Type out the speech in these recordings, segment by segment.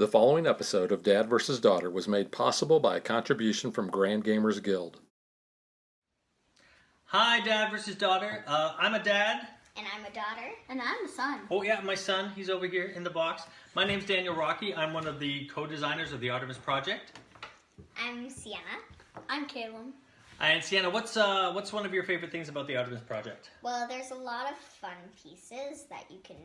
The following episode of Dad vs. Daughter was made possible by a contribution from Grand Gamers Guild. Hi, Dad versus Daughter. I'm a dad. And I'm a daughter. And I'm a son. Oh yeah, my son. He's over here in the box. My name's Daniel Rocky. I'm one of the co-designers of the Artemis project. I'm Sienna. I'm Caleb. And Sienna, what's one of your favorite things about the Artemis project? Well, there's a lot of fun pieces that you can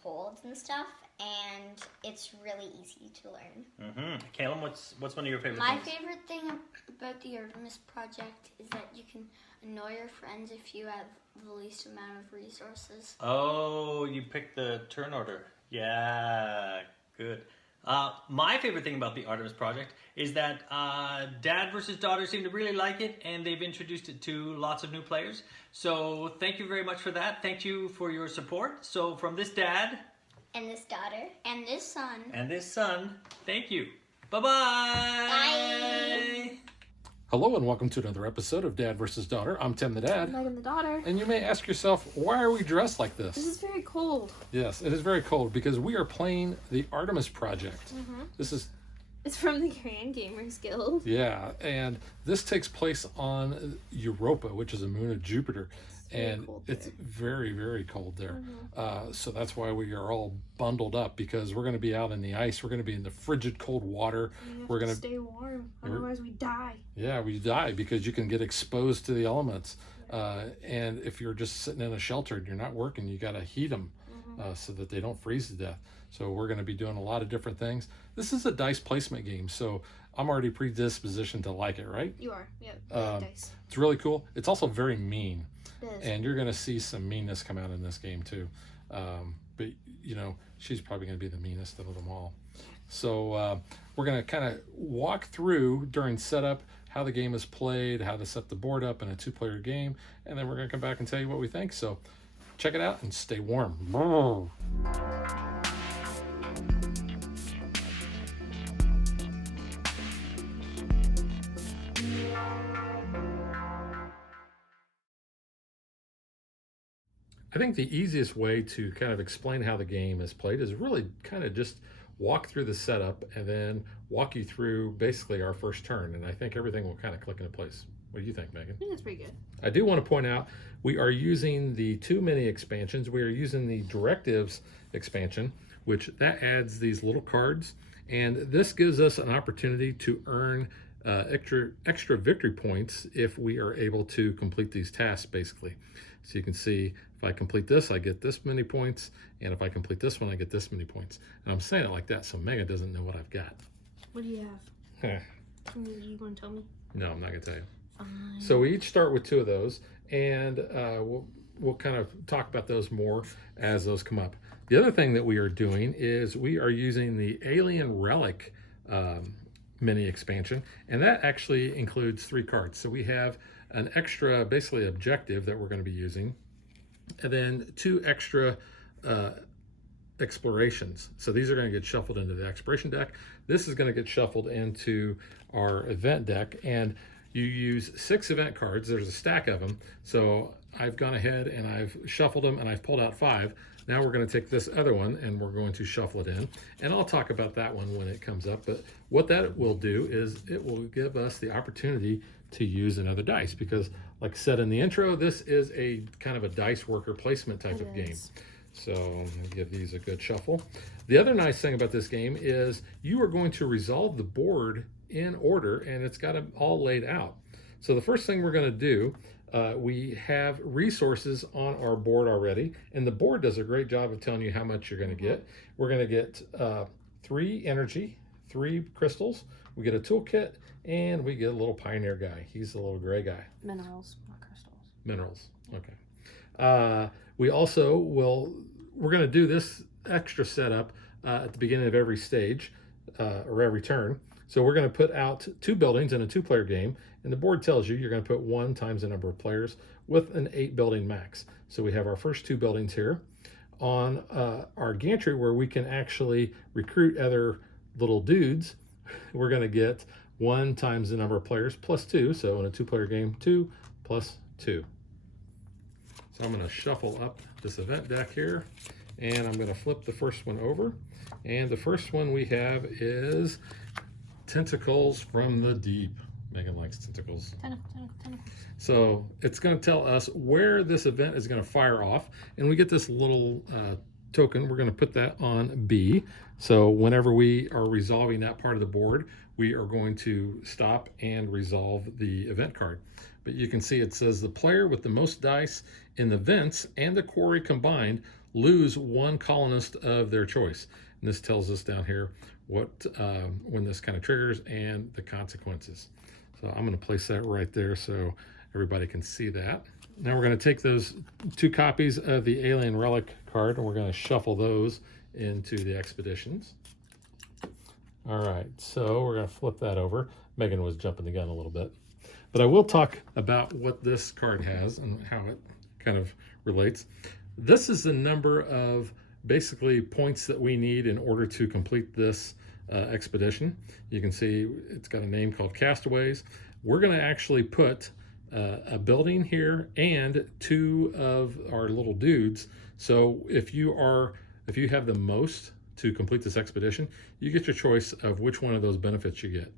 hold and stuff, and it's really easy to learn. Mm-hmm. Caleb, what's one of your favorite My things? favorite thing about the Artemis project is that you can annoy your friends if you have the least amount of resources. Oh, you picked the turn order. Yeah, good. My favorite thing about the Artemis project is that Dad versus Daughter seem to really like it, and they've introduced it to lots of new players. So thank you very much for that. Thank you for your support. So from this dad, And this daughter. And this son. and this son, thank you. Bye-bye. Bye. Hello and welcome to another episode of Dad vs. Daughter. I'm Tim the Dad. Megan the daughter. And you may ask yourself, why are we dressed like This this? is very cold. Yes, it is very cold because we are playing the Artemis project. This is, It's from the Grand Gamers Guild. yeah, and this takes place on Europa, which is a moon of Jupiter. very And cold it's there. very, very cold there. So that's why we are all bundled up, because we're going to be out in the ice. We're going to be in the frigid cold water. We're going to, stay warm, otherwise we die. yeah, we die because you can get exposed to the elements. And if you're just sitting in a shelter and you're not working, you got to heat them so that they don't freeze to death. So we're going to be doing a lot of different things. This is a dice placement game, so I'm already predispositioned to like it, right? You are, yeah. Dice. It's really cool. It's also very mean. It is. And you're going to see some meanness come out in this game too. But, you know, she's probably going to be the meanest of them all. So we're going to kind of walk through during setup how the game is played, how to set the board up in a two-player game, and then we're going to come back and tell you what we think. So check it out and stay warm. I think the easiest way to kind of explain how the game is played is really kind of just walk through the setup and then walk you through basically our first turn. And I think everything will kind of click into place. What do you think, Megan? I think that's pretty good. I do want to point out we are using the two mini expansions. We are using the Directives Expansion, which that adds these little cards. And this gives us an opportunity to earn extra victory points if we are able to complete these tasks, basically. So you can see if I complete this, I get this many points, and if I complete this one, I get this many points. And I'm saying it like that so Megan doesn't know what I've got. What do you have? no, You want to tell me? I'm not going to tell you. Fine. So we each start with two of those, and we'll kind of talk about those more as those come up. The other thing that we are doing is we are using the Alien Relic mini expansion, and that actually includes 3 cards. So we have an extra, basically, objective that we're going to be using, and then 2 extra explorations. So these are going to get shuffled into the exploration deck. This is going to get shuffled into our event deck, and you use 6 event cards. There's a stack of them. So I've gone ahead and I've shuffled them and I've pulled out 5. Now we're going to take this other one and we're going to shuffle it in. And I'll talk about that one when it comes up. But what that will do is it will give us the opportunity to use another dice, because like I said in the intro, this is a kind of a dice worker placement type of game. So I'm going to give these a good shuffle. The other nice thing about this game is you are going to resolve the board in order, and it's got them all laid out. So the first thing we're going to do, we have resources on our board already, and the board does a great job of telling you how much you're going to get. We're going to get 3 energy, 3 crystals, we get a toolkit, and we get a little pioneer guy. He's a little gray guy. Minerals, not crystals. Minerals, okay. We also we're going to do this extra setup at the beginning of every stage or every turn. So we're going to put out 2 buildings in a 2-player game, and the board tells you you're going to put 1 times the number of players with an 8 building max. So we have our first 2 buildings here. On our gantry, where we can actually recruit other little dudes, we're going to get 1 times the number of players plus 2. So in a 2-player game, 2 plus 2. So I'm going to shuffle up this event deck here, And I'm going to flip the first one over. And the first one we have is Tentacles from the Deep. Megan likes tentacles. Tentacle. So it's going to tell us where this event is going to fire off. And we get this little token. We're going to put that on B. So whenever we are resolving that part of the board, we are going to stop and resolve the event card. But you can see it says the player with the most dice in the vents and the quarry combined lose one colonist of their choice. And this tells us down here what when this kind of triggers and the consequences. So I'm going to place that right there so everybody can see that. Now we're going to take those 2 copies of the Alien Relic card and we're going to shuffle those into the expeditions. All right, so we're going to flip that over. Megan was jumping the gun a little bit. But I will talk about what this card has and how it kind of relates. This is the number of basically points that we need in order to complete this expedition. You can see it's got a name called Castaways. We're going to actually put a building here and 2 of our little dudes. So if you have the most to complete this expedition, you get your choice of which one of those benefits you get.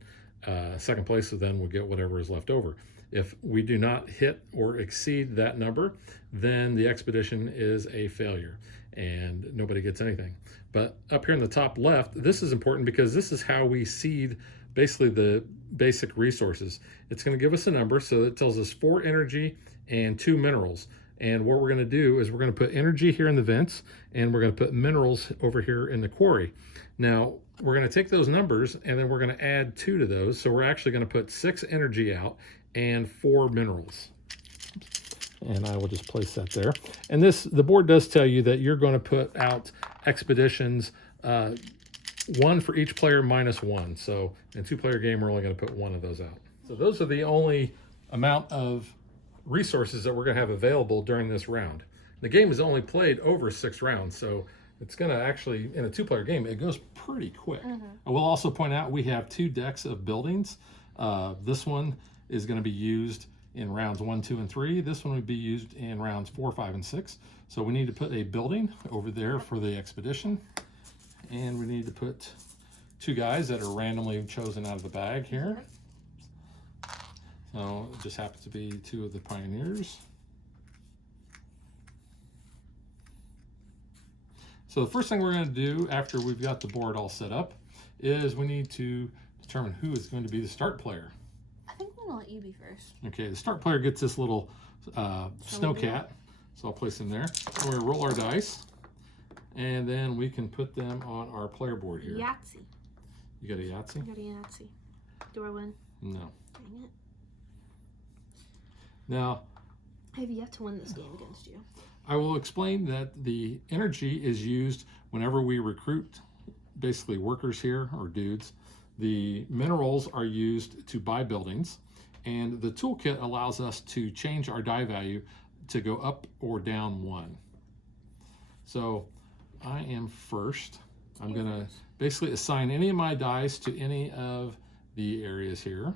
Second place then will get whatever is left over. If we do not hit or exceed that number, then the expedition is a failure and nobody gets anything. But up here in the top left, this is important because this is how we seed basically the basic resources. It's going to give us a number, so it tells us 4 energy and 2 minerals. And what we're going to do is we're going to put energy here in the vents and we're going to put minerals over here in the quarry. Now, we're going to take those numbers and then we're going to add 2 to those. So we're actually going to put 6 energy out and 4 minerals. And I will just place that there. And the board does tell you that you're going to put out expeditions, 1 for each player minus 1. So in a 2-player game, we're only going to put 1 of those out. So those are the only amount of resources that we're going to have available during this round. The game is only played over 6 rounds, so it's going to actually, in a 2-player game, it goes pretty quick. I will also point out we have 2 decks of buildings. This one is going to be used in rounds 1, 2, and 3. This one would be used in rounds 4, 5, and 6. So we need to put a building over there for the expedition. And we need to put 2 guys that are randomly chosen out of the bag here. So it just happens to be 2 of the pioneers. So the first thing we're going to do after we've got the board all set up is we need to determine who is going to be the start player. I think I'm going to let you be first. Okay, the start player gets this little snowcat. So I'll place him there. We're going to roll our dice. And then we can put them on our player board here. Yahtzee. You got a Yahtzee? I got a Yahtzee. Do I win? No. Dang it. Now, I have yet to win this game against you. I will explain that the energy is used whenever we recruit basically workers here or dudes. The minerals are used to buy buildings, and the toolkit allows us to change our die value to go up or down 1. So I am first. I'm going to basically assign any of my dice to any of the areas here.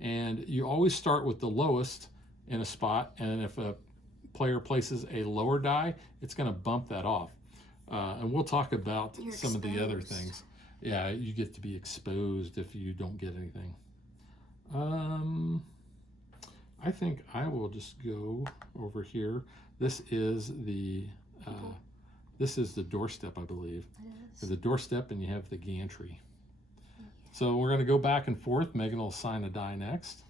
And you always start with the lowest in a spot, and if a player places a lower die, it's going to bump that off. And we'll talk about some of the other things. Yeah, you get to be exposed if you don't get anything. I think I will just go over here. This is the doorstep, I believe. The doorstep, and you have the gantry. So we're going to go back and forth. Megan will assign a die next.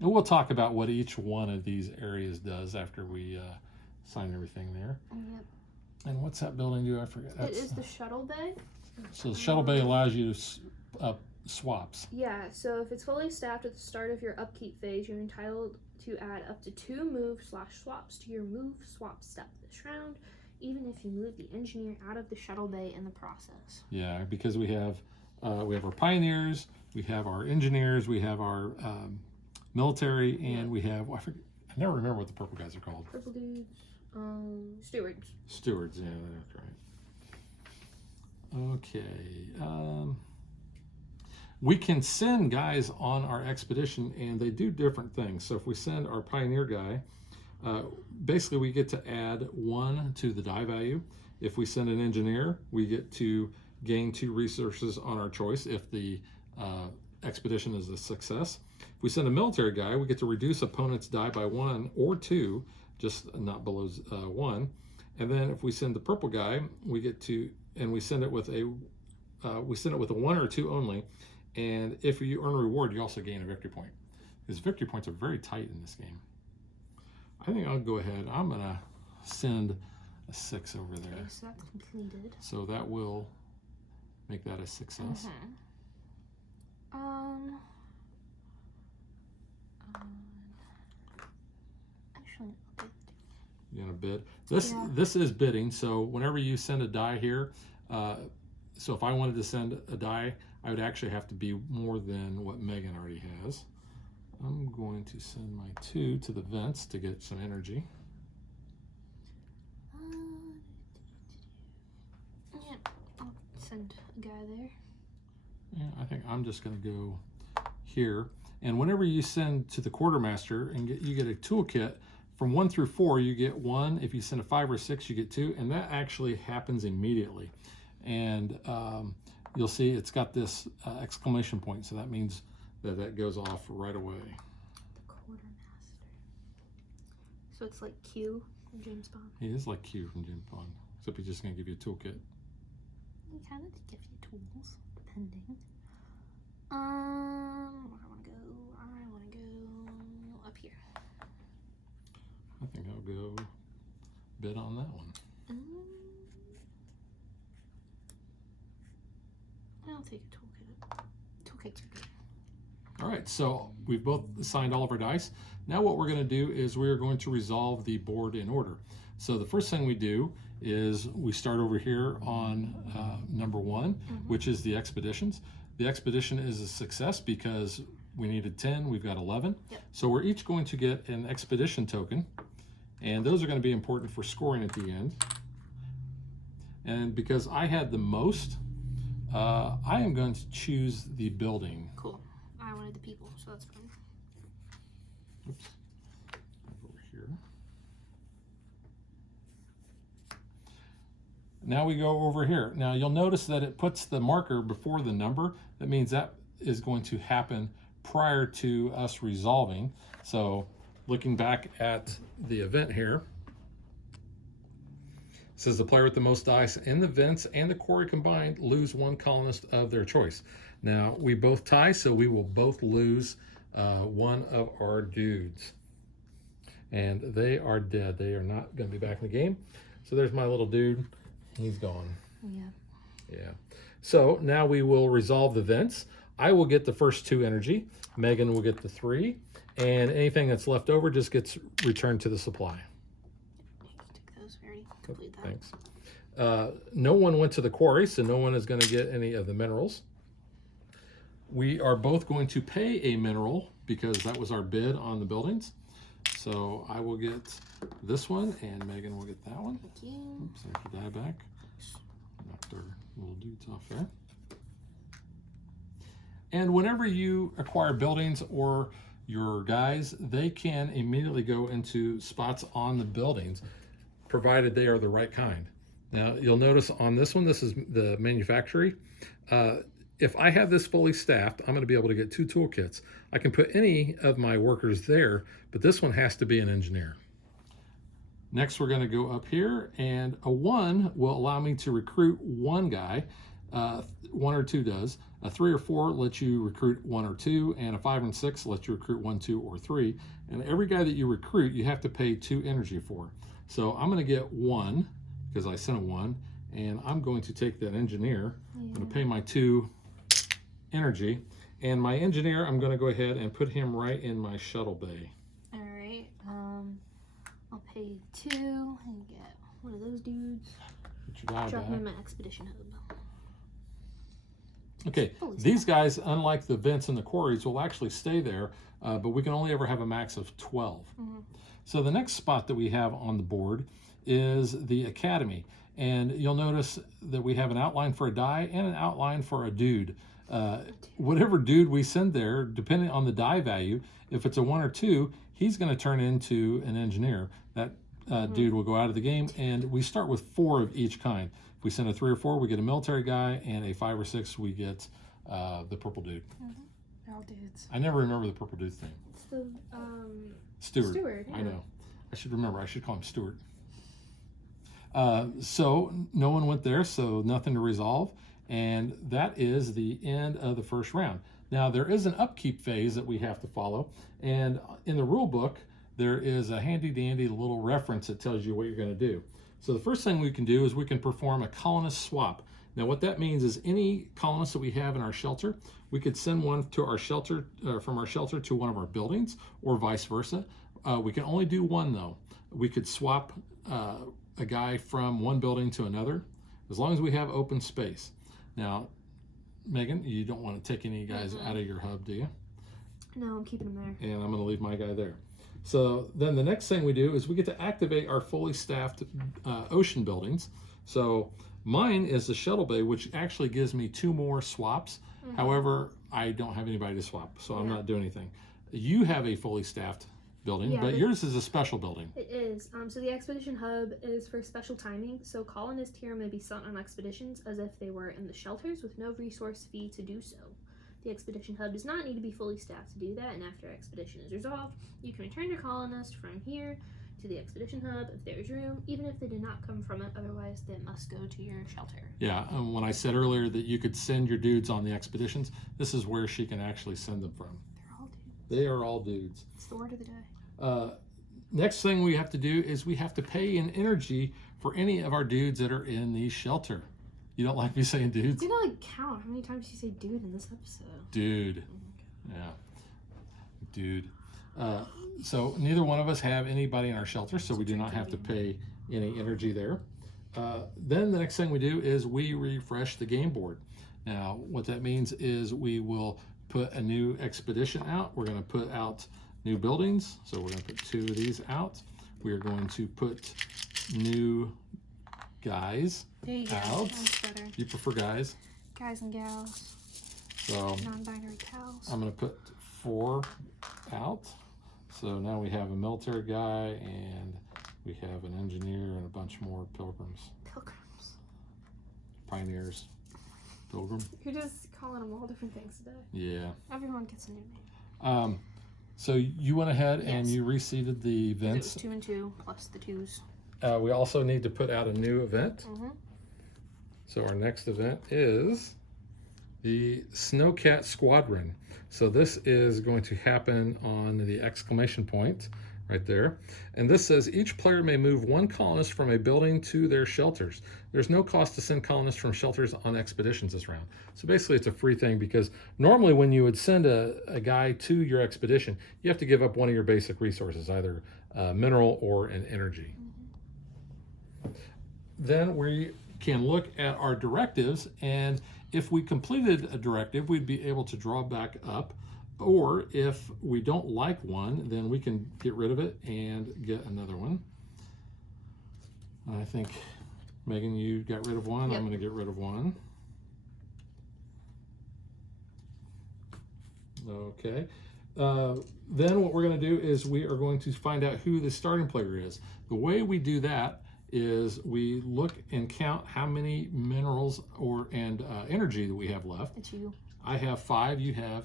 And we'll talk about what each one of these areas does after we sign everything there. Yep. And what's that building do? I forget. It is the shuttle bay. So the shuttle bay allows you to swaps. Yeah, so if it's fully staffed at the start of your upkeep phase, you're entitled to add up to 2 move/swaps to your move swap step this round, even if you move the engineer out of the shuttle bay in the process. Yeah, because we have our pioneers, we have our engineers, we have our military, and we have I never remember what the purple guys are called. Purple dudes, stewards. Stewards, yeah, that's right. Okay. We can send guys on our expedition, and they do different things. So if we send our pioneer guy, Basically, we get to add 1 to the die value. If we send an engineer, we get to gain 2 resources on our choice if the expedition is a success. If we send a military guy, we get to reduce opponent's die by 1 or 2, just not below 1. And then if we send the purple guy, we get to, and we send it with a 1 or 2 only. And if you earn a reward, you also gain a victory point. Because victory points are very tight in this game. I think I'll go ahead. I'm gonna send a 6 over there. Okay, so that's completed. So that will make that a success. Actually, okay. You gonna bid? This is bidding. So whenever you send a die here, so if I wanted to send a die, I would actually have to be more than what Megan already has. I'm going to send my 2 to the vents to get some energy. Yeah, I'll send a guy there. Yeah, I think I'm just going to go here. And whenever you send to the quartermaster and you get a toolkit, from 1 through 4, you get 1. If you send a 5 or 6, you get 2. And that actually happens immediately. And you'll see it's got this exclamation point. So that means that goes off right away. The quartermaster. So it's like Q from James Bond. He is like Q from James Bond, except he's just going to give you a toolkit. He kind of gives you tools, depending. Where do I want to go? I want to go up here. I think I'll go bid on that one. I'll take a toolkit. Toolkits are good. All right, so we've both assigned all of our dice. Now what we're going to do is we're going to resolve the board in order. So the first thing we do is we start over here on number 1, which is the expeditions. The expedition is a success because we needed 10, we've got 11. Yep. So we're each going to get an expedition token, and those are going to be important for scoring at the end. And because I had the most, I am going to choose the building. Cool. I wanted the people, so that's fine. Oops. Over here. Now we go over here. Now you'll notice that it puts the marker before the number. That means that is going to happen prior to us resolving. So looking back at the event here, it says the player with the most dice in the vents and the quarry combined lose 1 colonist of their choice. Now we both tie, so we will both lose 1 of our dudes. And they are dead. They are not going to be back in the game. So there's my little dude. He's gone. Yeah. So now we will resolve the vents. I will get the first 2 energy. Megan will get the 3. And anything that's left over just gets returned to the supply. Take those. We already completed that. Thanks. No one went to the quarry, so no one is going to get any of the minerals. We are both going to pay a mineral because that was our bid on the buildings. So I will get this one, and Megan will get that one. Thank you. Oops, I have to die back. Knocked our little dudes off there. And whenever you acquire buildings or your guys, they can immediately go into spots on the buildings, provided they are the right kind. Now, you'll notice on this one, this is the manufactory. If I have this fully staffed, I'm going to be able to get 2 toolkits. I can put any of my workers there, but this one has to be an engineer. Next, we're going to go up here, and a 1 will allow me to recruit 1 guy. 1 or 2 does. A 3 or 4 lets you recruit 1 or 2, and a 5 and 6 lets you recruit 1, 2, or 3. And every guy that you recruit, you have to pay 2 energy for. So I'm going to get 1 because I sent a 1, and I'm going to take that engineer. I'm going to pay my 2 energy, and my engineer, I'm going to go ahead and put him right in my shuttle bay. All right. I'll pay 2 and get one of those dudes. Put your die Drop back. him in my expedition hub. Okay, these guys, unlike the vents and the quarries, will actually stay there, but we can only ever have a max of 12. So the next spot that we have on the board is the academy. And you'll notice that we have an outline for a die and an outline for a dude. Whatever dude we send there, depending on the die value, if it's a 1 or 2, he's going to turn into an engineer. That dude will go out of the game, and we start with 4 of each kind. If we send a 3 or 4, we get a military guy, and a 5 or 6, we get the purple dude. All dudes. I never remember the purple dude's name. It's the Stewart. Stewart, I yeah. know. I should remember. I should call him Stewart. So no one went there, so nothing to resolve. And that is the end of the first round. Now, there is an upkeep phase that we have to follow. And in the rule book, there is a handy-dandy little reference that tells you what you're going to do. So the first thing we can do is we can perform a colonist swap. Now, what that means is any colonists that we have in our shelter, we could send one to our shelter, from our shelter to one of our buildings, or vice versa. We can only do one, though. We could swap a guy from one building to another, as long as we have open space. Now, Megan, you don't want to take any guys out of your hub, do you? No, I'm keeping them there. And I'm going to leave my guy there. So then the next thing we do is we get to activate our fully staffed ocean buildings. So mine is the shuttle bay, which actually gives me 2 more swaps. However, I don't have anybody to swap, so I'm not doing anything. You have a fully staffed building, but yours is a special building. It is. So the expedition hub is for special timing. So colonists here may be sent on expeditions as if they were in the shelters with no resource fee to do so. The expedition hub does not need to be fully staffed to do that, and after expedition is resolved, you can return your colonists from here to the expedition hub if there's room, even if they did not come from it. Otherwise, they must go to your shelter. Yeah, and when I said earlier that you could send your dudes on the expeditions, this is where she can actually send them from. They're all dudes. They are all dudes. It's the word of the day. Next thing we have to do is we have to pay in energy for any of our dudes that are in the shelter. You don't like me saying dudes? You gotta count how many times you say dude in this episode. Dude. Yeah. Dude. So neither one of us have anybody in our shelter, so we do not have to pay any energy there. Then the next thing we do is we refresh the game board. Now, what that means is we will put a new expedition out. We're going to put out new buildings. So we're going to put 2 of these out. We're going to put new guys There you go. out. That's better. You prefer guys? Guys and gals. So Non-binary cows. I'm going to put 4 out. So now we have a military guy, and we have an engineer, and a bunch more pilgrims. Pilgrims. Pioneers. Pilgrim. You're just calling them all different things today. Yeah. Everyone gets a new name. So you went ahead and Yes. you reseeded the It was events. 2 and 2 plus the 2s. We also need to put out a new event. Mm-hmm. So our next event is the Snowcat Squadron. So this is going to happen on the exclamation point right there. And this says each player may move 1 colonist from a building to their shelters. There's no cost to send colonists from shelters on expeditions this round. So basically it's a free thing, because normally when you would send a guy to your expedition, you have to give up one of your basic resources, either mineral or an energy. Then we can look at our directives, and if we completed a directive, we'd be able to draw back up, or if we don't like one, then we can get rid of it and get another one. I think, Megan, you got rid of one. Yep. I'm going to get rid of one. Okay. Then what we're going to do is we are going to find out who the starting player is. The way we do that is we look and count how many minerals and energy that we have left. It's you. I have 5. You have?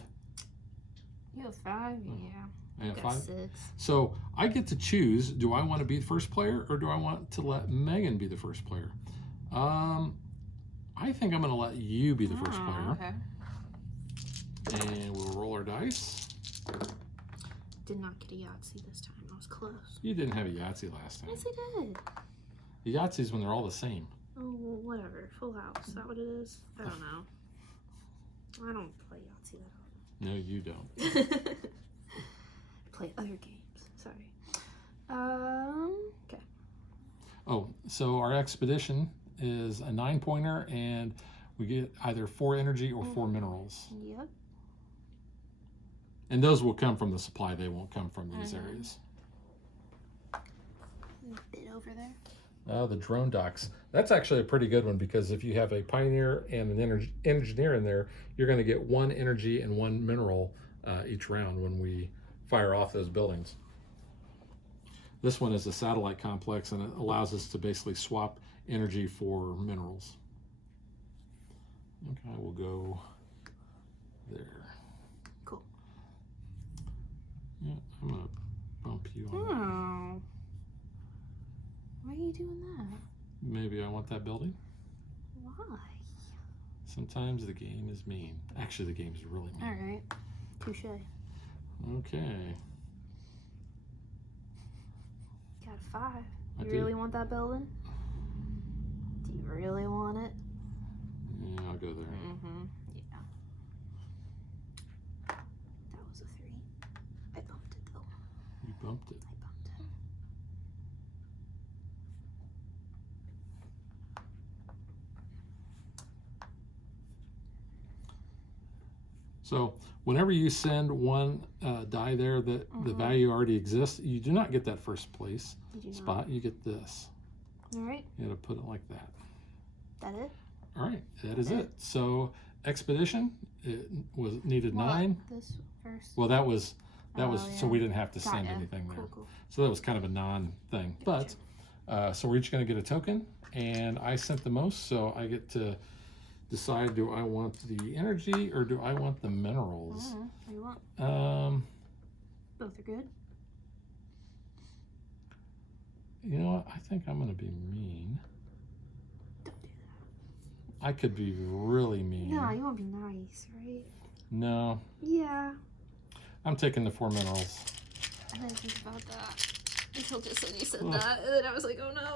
You have 5? Yeah. I have Got 5. 6. So I get to choose. Do I want to be the first player, or do I want to let Megan be the first player? I think I'm going to let you be the first player. Okay. And we'll roll our dice. Did not get a Yahtzee this time. I was close. You didn't have a Yahtzee last time. Yes, I did. The Yahtzees when they're all the same. Oh, well, whatever. Full house. Is that what it is? I don't know. I don't play Yahtzee that No, you don't. often. Play other games. Sorry. Okay. Oh, so our expedition is a 9-pointer, and we get either 4 energy or 4 minerals. Yep. And those will come from the supply. They won't come from these areas. Bit over there. The drone docks. That's actually a pretty good one, because if you have a pioneer and an engineer in there, you're going to get 1 energy and 1 mineral each round when we fire off those buildings. This one is a satellite complex, and it allows us to basically swap energy for minerals. Okay, we'll go there. Cool. Yeah, I'm gonna bump you on that. Oh. Why are you doing that? Maybe I want that building. Why? Sometimes the game is mean. Actually, the game's really mean. All right. Touche. Okay. Got a 5. I You do. really want that building? Do you really want it? Yeah, I'll go there. Mm-hmm. Yeah. That was a 3. I bumped it though. You bumped it. I bumped it. So whenever you send one die there that the value already exists, you do not get that first place Did you not? spot. You get this. All right. You gotta put it like that. That it? All right, that is it. So expedition, it needed 9. This first. Well, that was Oh, so yeah. we didn't have to Got send ya. anything there. Cool, cool. So that was kind of a non-thing. But so we're each going to get a token, and I sent the most, so I get to decide: do I want the energy or do I want the minerals? What do you want? Both are good. You know what? I think I'm going to be mean. Don't do that. I could be really mean. No, you want to be nice, right? No, Yeah. I'm taking the 4 minerals. I didn't think about that until just when you said Well. that, and then I was like, oh no.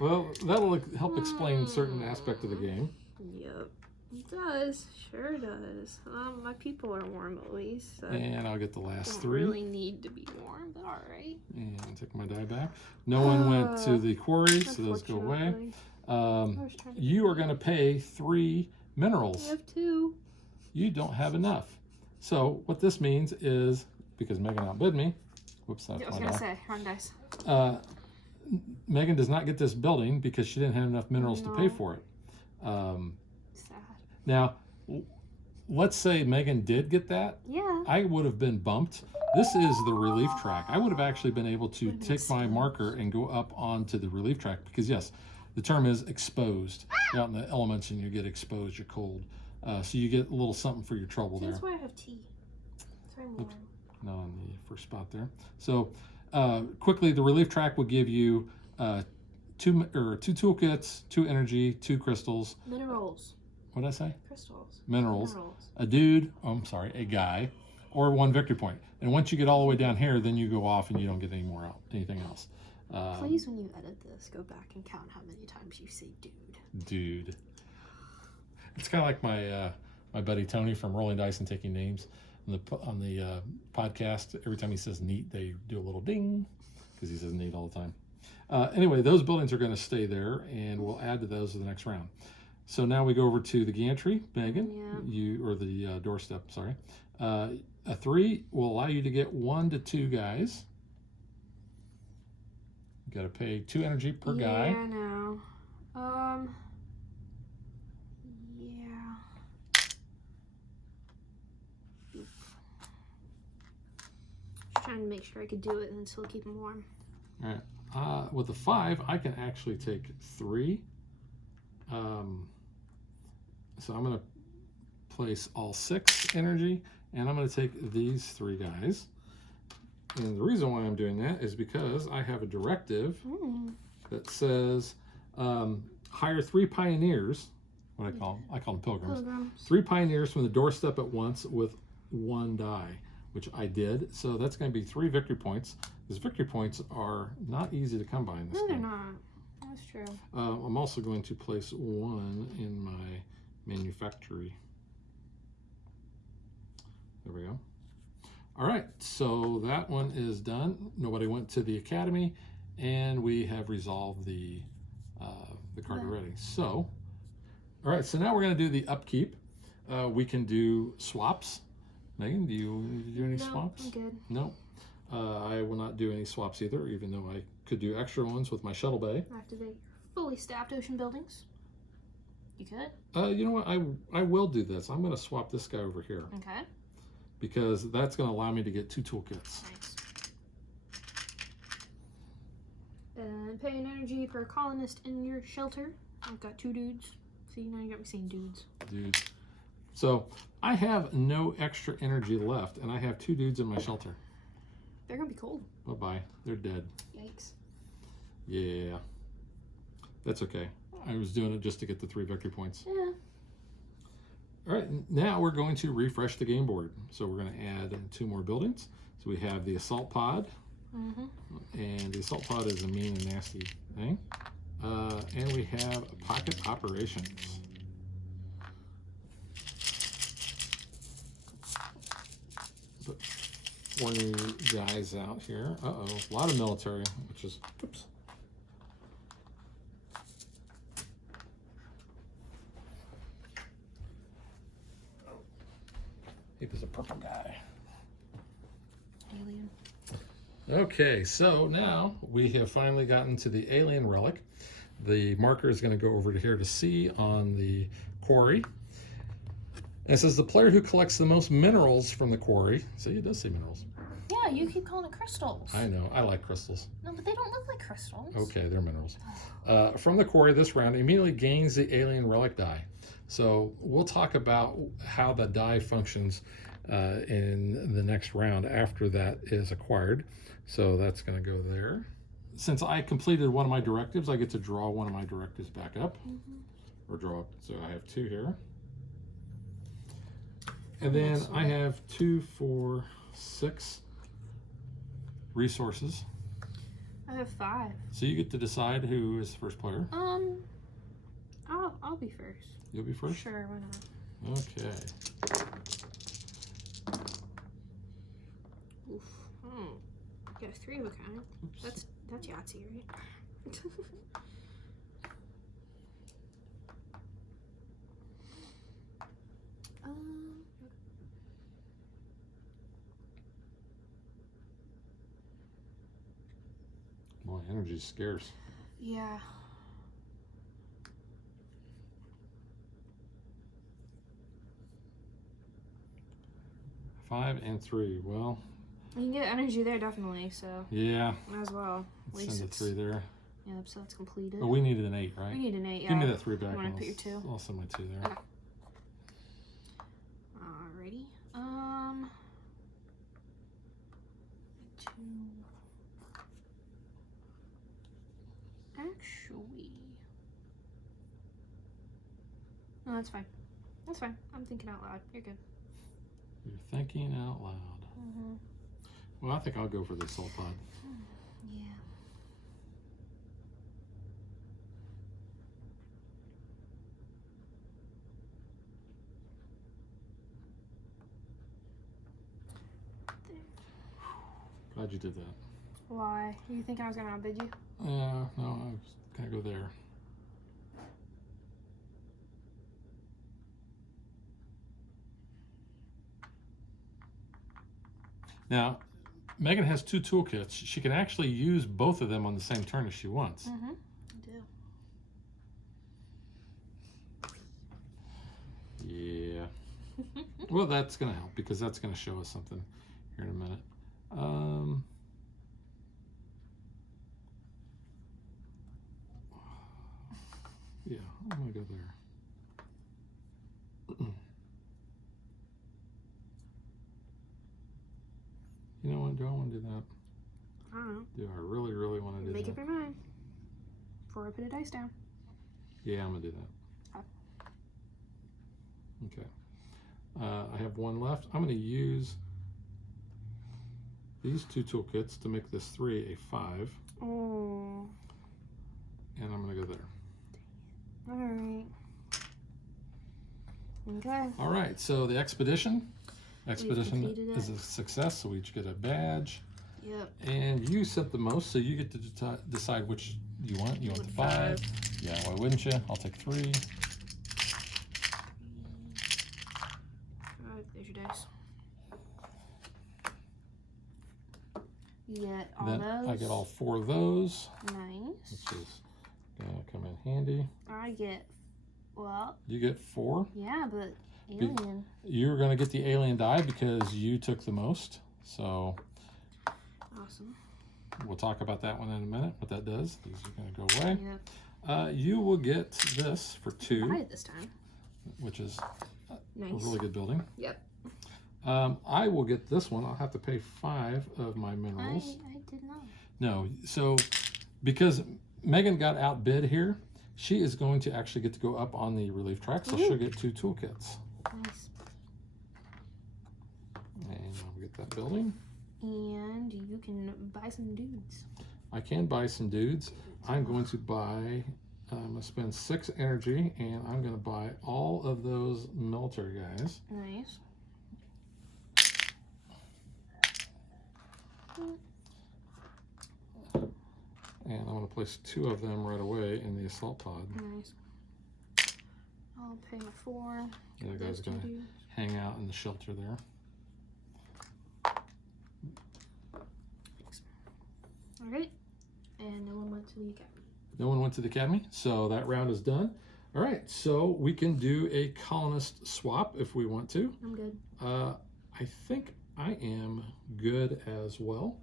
Well, that'll help explain certain aspect of the game. Yep, it does. Sure does. My people are warm at least. So And I'll get the last don't 3. really need to be warm, but all right. And take my die back. No one went to the quarry, so those go away. Unfortunately. I was trying to You are going to pay 3 I minerals. have 2. You don't have enough. So what this means is, because Megan outbid me, whoops, that's I was my gonna die. say, run dice. Megan does not get this building because she didn't have enough minerals to pay No. for it. Sad. Now, let's say Megan did get that. Yeah. I would have been bumped. This is the relief track. I would have actually been able to Would've been take my exposed. marker and go up onto the relief track because, yes, the term is exposed. You're out in the elements and you get exposed, you're cold. So you get a little something for your trouble there. That's why I have tea. That's why I'm warm. Not on the first spot there. So quickly, the relief track will give you 2 toolkits, 2 energy, 2 crystals. Minerals. What did I say? Crystals. Minerals. A dude, a guy, or 1 victory point. And once you get all the way down here, then you go off and you don't get anything else. Please, when you edit this, go back and count how many times you say dude. Dude. It's kind of like my buddy Tony from Rolling Dice and Taking Names on the podcast. Every time he says neat, they do a little ding because he says neat all the time. Anyway, those buildings are going to stay there, and we'll add to those in the next round. So now we go over to the gantry, Megan. Yeah. Or the doorstep. Sorry. A 3 will allow you to get 1 to 2 guys. You got to pay 2 energy per guy. Yeah, no. Yeah. Just trying to make sure I could do it and still keep them warm. All right. With a 5, I can actually take 3. So I'm going to place all 6 energy, and I'm going to take these 3 guys. And the reason why I'm doing that is because I have a directive that says hire 3 pioneers. What I call them? I call them pilgrims. 3 pioneers from the doorstep at once with 1 die, which I did. So that's going to be 3 victory points. Because victory points are not easy to come by in this No, they're game. not. That's true. I'm also going to place 1 in my manufactory. There we go. All right, so that one is done. Nobody went to the academy, and we have resolved the card already. So, all right, so now we're going to do the upkeep. We can do swaps. Megan, do you need to do any swaps? I'm good. No. I will not do any swaps either, even though I could do extra ones with my shuttle bay. Activate your fully staffed ocean buildings. You could. You know what? I will do this. I'm going to swap this guy over here Okay. because that's going to allow me to get 2 toolkits. Nice. And pay an energy per colonist in your shelter. I've got 2 dudes. See, now you got me saying dudes. Dudes. So I have no extra energy left, and I have 2 dudes in my shelter. They're gonna be cold. Bye-bye. They're dead. Yikes. Yeah. That's okay. I was doing it just to get the 3 victory points. Yeah. All right, now we're going to refresh the game board. So we're going to add 2 more buildings. So we have the assault pod. And the assault pod is a mean and nasty thing. And we have pocket operations. Put 4 new guys out here. Uh-oh, a lot of military, which is, oops. I think there's a purple guy. Alien. Okay, so now we have finally gotten to the Alien Relic. The marker is going to go over to here to C on the quarry. And it says the player who collects the most minerals from the quarry. See, it does say minerals. Yeah, you keep calling it crystals. I know, I like crystals. No, but they don't look like crystals. Okay, they're minerals. From the quarry this round, immediately gains the Alien Relic die. So we'll talk about how the die functions in the next round after that is acquired. So that's going to go there. Since I completed one of my directives, I get to draw one of my directives back up. Or draw up. So I have 2 here. And then I have 2, 4, 6 resources. I have 5. So you get to decide who is the first player. I'll be first. You'll be first? Sure, why not? Okay. Oof. Got 3 of a kind. Oops. That's Yahtzee, right? Boy, energy's scarce. Yeah. Five and 3. Well, You can get energy there, definitely, so yeah. might as well. At Let's least send a it's... 3 there. Yep, so that's completed. Oh, we needed an 8, right? We need an 8, yeah. Give me that 3 back. You want and to put your 2? I'll send my 2 there. Okay. Alrighty. 2. Actually... No, that's fine. That's fine. I'm thinking out loud. You're good. You're thinking out loud. Well, I think I'll go for the assault pod. Yeah. Glad you did that. Why? You think I was gonna outbid you? No, I was gonna go there. Now, Megan has 2 toolkits. She can actually use both of them on the same turn if she wants. I do. Yeah. Well, that's going to help because that's going to show us something here in a minute. Yeah, I'm going to go there. You know what? Do I want to do that? I don't know. Do I really, really want to do Make that? up your mind before I put a dice down. Yeah, I'm going to do that. Okay. I have 1 left. I'm going to use these 2 toolkits to make this 3 a 5. Oh. And I'm going to go there. Alright. Okay. All right, so the expedition completed it. is a success, so we each get a badge. Yep. And you set the most, so you get to decide which you want. You want the 5. Yeah, why wouldn't you? I'll take 3. There's your dice. You get all Then those. I get all 4 of those, Nice. which is gonna come in handy. I get, well, You get 4. yeah, but alien. You're gonna get the alien die because you took the most. So Awesome. We'll talk about that one in a minute, what that does. These are going to go away. Yep. You will get this for 2, Buy it this time. which is Nice. a really good building. Yep. I will get this one. I'll have to pay 5 of my minerals. I did not. No, so because Megan got outbid here, she is going to actually get to go up on the relief track, so she'll get 2 toolkits. Nice. And I'll get that building. And you can buy some dudes. I can buy some dudes. I'm going to buy, I'm going to spend 6 energy, and I'm going to buy all of those military guys. Nice. And I'm going to place 2 of them right away in the assault pod. Nice. I'll pay 4. The other guy's going to hang out in the shelter there. All right. And no one went to the academy. No one went to the academy, so that round is done. All right, so we can do a colonist swap if we want to. I'm good. I think I am good as well.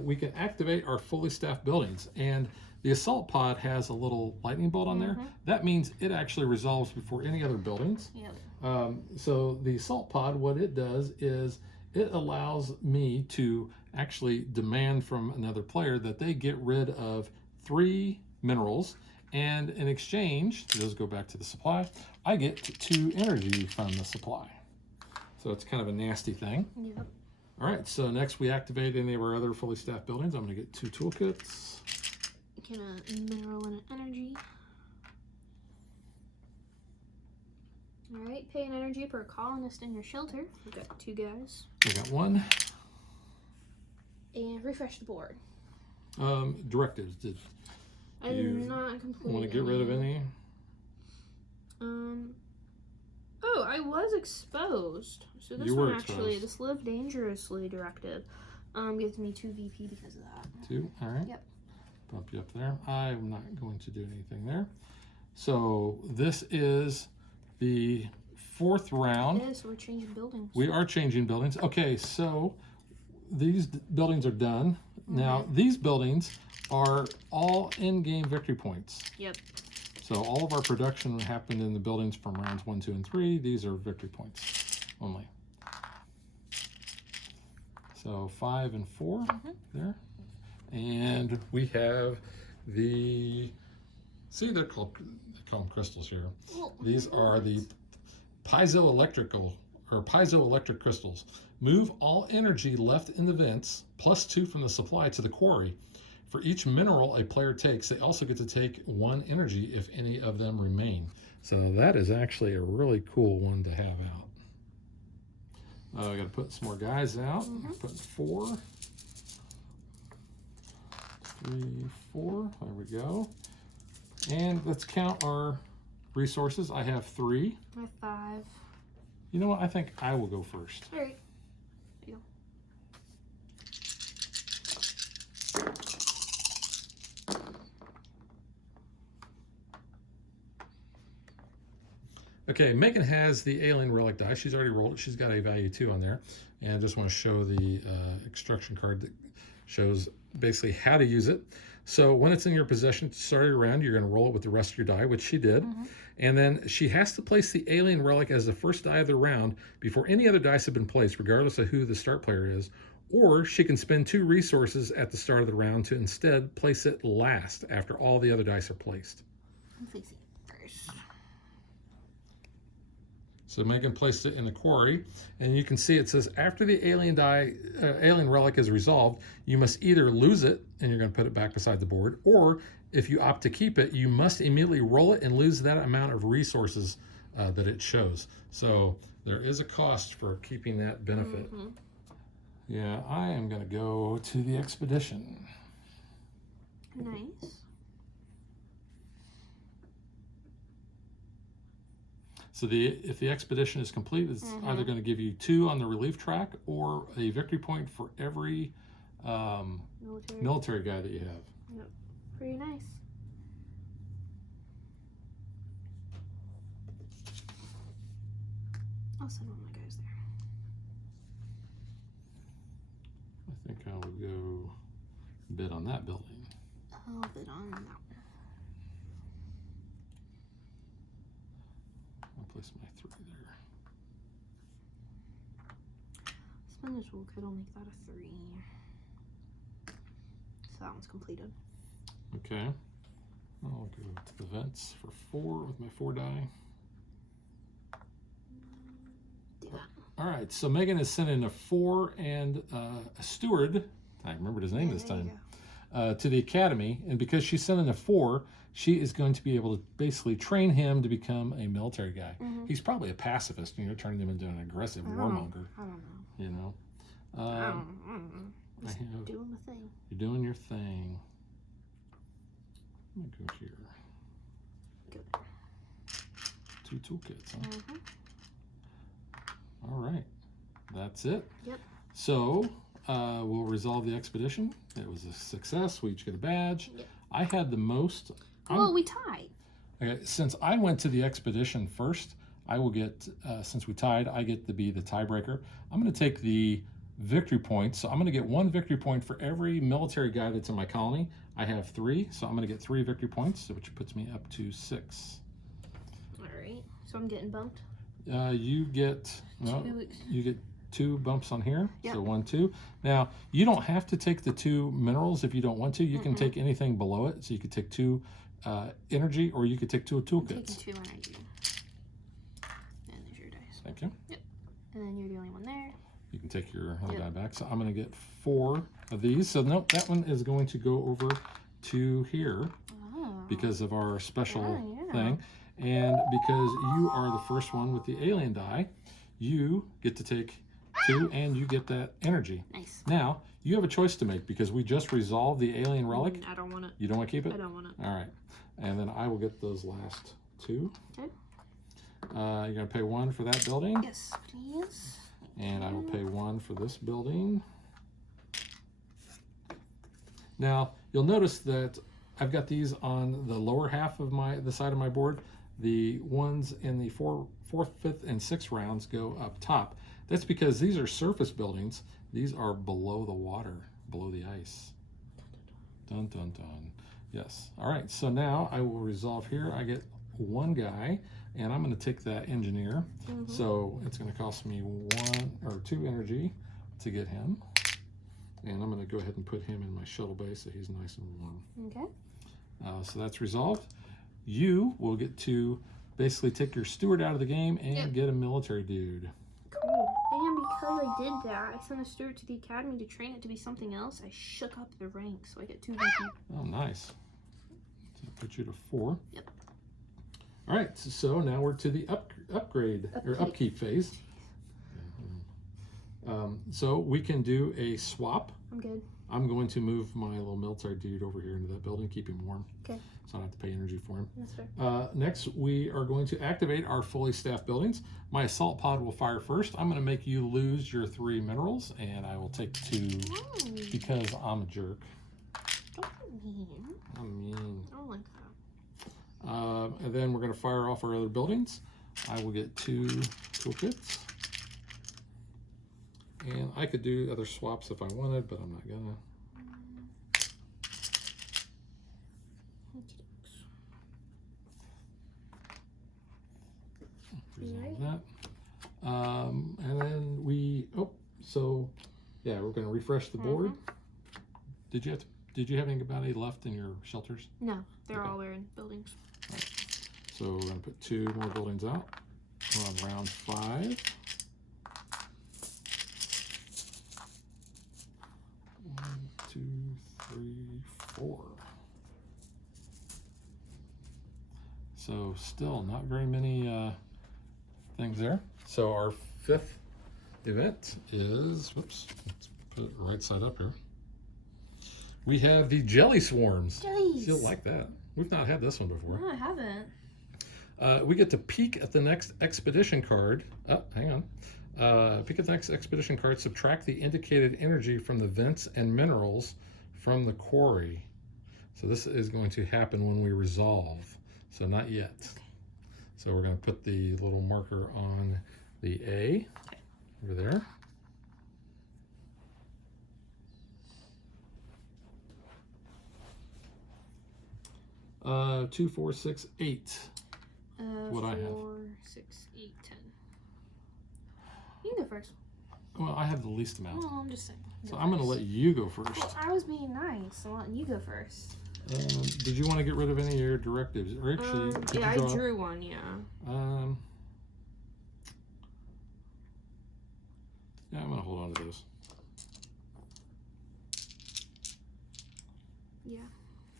We can activate our fully staffed buildings, and the assault pod has a little lightning bolt on there. That means it actually resolves before any other buildings. Yep. So the assault pod, what it does is it allows me to actually demand from another player that they get rid of 3 minerals, and in exchange, those go back to the supply, I get 2 energy from the supply. So it's kind of a nasty thing. Yep. All right, so next we activate any of our other fully staffed buildings. I'm going to get 2 toolkits. Get a mineral and an energy. All right, pay an energy per colonist in your shelter. We've got 2 guys. I got 1. And refresh the board. Directives. Did I you did not complete. want to get rid of any? Oh, I was exposed. So this You were one actually, exposed. this live dangerously directive, gives me 2 VP because of that. 2. All right. Yep. Bump you up there. I'm not going to do anything there. So this is the 4th round. It is. We're changing buildings. We are changing buildings. Okay, so these buildings are done. Now, these buildings are all in-game victory points. Yep. So all of our production happened in the buildings from rounds 1, 2, and 3. These are victory points only. So 5 and 4 there. And we have the, see, they call them crystals here. These are the piezoelectric crystals. Move all energy left in the vents, plus 2 from the supply to the quarry. For each mineral a player takes, they also get to take 1 energy if any of them remain. So that is actually a really cool one to have out. I got to put some more guys out. Put 4, 3, 4. There we go. And let's count our resources. I have 3. I have 5. You know what? I think I will go first. All right. There you go. Okay, Megan has the Alien Relic die. She's already rolled it. She's got a value 2 on there. And I just want to show the instruction card that shows basically how to use it. So when it's in your possession to start your round, you're going to roll it with the rest of your die, which she did. And then she has to place the Alien Relic as the first die of the round before any other dice have been placed, regardless of who the start player is. Or she can spend 2 resources at the start of the round to instead place it last after all the other dice are placed. I'm placing it first. So Megan placed it in the quarry, and you can see it says after the alien relic is resolved, you must either lose it, and you're going to put it back beside the board, or if you opt to keep it, you must immediately roll it and lose that amount of resources that it shows. So there is a cost for keeping that benefit. Yeah, I am going to go to the expedition. Nice. So if the expedition is complete, it's either going to give you 2 on the relief track or a victory point for every military guy that you have. Yep. Pretty nice. I'll send one of my guys there. I think I will go bid on that building. I'll bid on that one. I'll place my 3 there. Spin this toolkit, I'll make that a 3. So that one's completed. Okay. I'll go to the vents for 4 with my 4 die. Do that. All right, so Megan has sent in a 4 and a steward. I remembered his name this There you time. go. To the academy, and because she sent in a 4, she is going to be able to basically train him to become a military guy. He's probably a pacifist, and you're turning him into an aggressive warmonger. I don't know. You know. I don't know. Just I have- doing the thing. You're doing your thing. Let me go here. Go 2 toolkits. Huh? there. All right, that's it. Yep. So we'll resolve the expedition. It was a success. We each get a badge. Yep. I had the most. Well, we tied. Okay, since I went to the expedition first, I will get, since we tied, I get to be the tiebreaker. I'm going to take the victory points. So I'm going to get 1 victory point for every military guy that's in my colony. I have 3, so I'm going to get 3 victory points, which puts me up to 6. All right. So I'm getting bumped. You get, well, 2 weeks. you get 2 bumps on here. Yep. So 1, 2. Now, you don't have to take the 2 minerals if you don't want to. You can take anything below it. So you could take 2 energy, or you could take 2 I'm toolkits. taking 2 energy. And there's your dice. Thank you. Yep. And then you're the only one there. You can take your other Yep. die back. So I'm going to get 4 of these. So nope, that one is going to go over to here Oh. because of our special Oh, yeah. thing. And because you are the first one with the alien die, you get to take 2 and you get that energy. Nice. Now, you have a choice to make because we just resolved the alien relic. I don't want it. You don't want to keep it? I don't want it. All right. And then I will get those last 2. Okay. You're going to pay 1 for that building. Yes, please. And I will pay 1 for this building. Now, you'll notice that I've got these on the lower half of the side of my board. The ones in the 4th, 5th, and 6th rounds go up top. That's because these are surface buildings. These are below the water, below the ice. Dun, dun, dun. Yes. All right, so now I will resolve here. I get 1 guy, and I'm going to take that engineer. So it's going to cost me 1 or 2 energy to get him. And I'm going to go ahead and put him in my shuttle bay so he's nice and warm. Okay. So that's resolved. You will get to basically take your steward out of the game and get a military dude. Cool. And because I did that, I sent a steward to the academy to train it to be something else. I shook up the ranks, so I get 2 VP. Oh, nice. So put you to 4. Yep. All right, so now we're to the upkeep phase. So we can do a swap. I'm good. I'm going to move my little military dude over here into that building, keep him warm. Okay. So I don't have to pay energy for him. That's fair. Next, we are going to activate our fully staffed buildings. My assault pod will fire first. I'm going to make you lose your 3 minerals, and I will take 2 because I'm a jerk. Don't be mean. I'm mean. I don't like that. And then we're going to fire off our other buildings. I will get 2 toolkits. And I could do other swaps if I wanted, but I'm not gonna. Resolve that. And then we're gonna refresh the board. Did you have anybody left in your shelters? No, they're Okay. all in buildings. So we're gonna put 2 more buildings out. We're on round 5. 1, 2, 3, 4. So still not very many things there. So our 5th event is, whoops, let's put it right side up here. We have the jelly swarms. Jellies. You'll like that. We've not had this one before. No, I haven't. We get to peek at the next expedition card. Oh, hang on. Peek at the next expedition card. Subtract the indicated energy from the vents and minerals from the quarry. So this is going to happen when we resolve. So not yet. Okay. So we're going to put the little marker on the A over there. 2, 4, 6, 8. What I have. 4, 6, 8, 10. You can go first. Well, I have the least amount. Well, I'm just saying. So I'm going to let you go first. Well, I was being nice. I'm letting you go first. Did you want to get rid of any of your directives? Or actually, did yeah, you I draw? drew one, yeah. Yeah, I'm going to hold on to those. Yeah.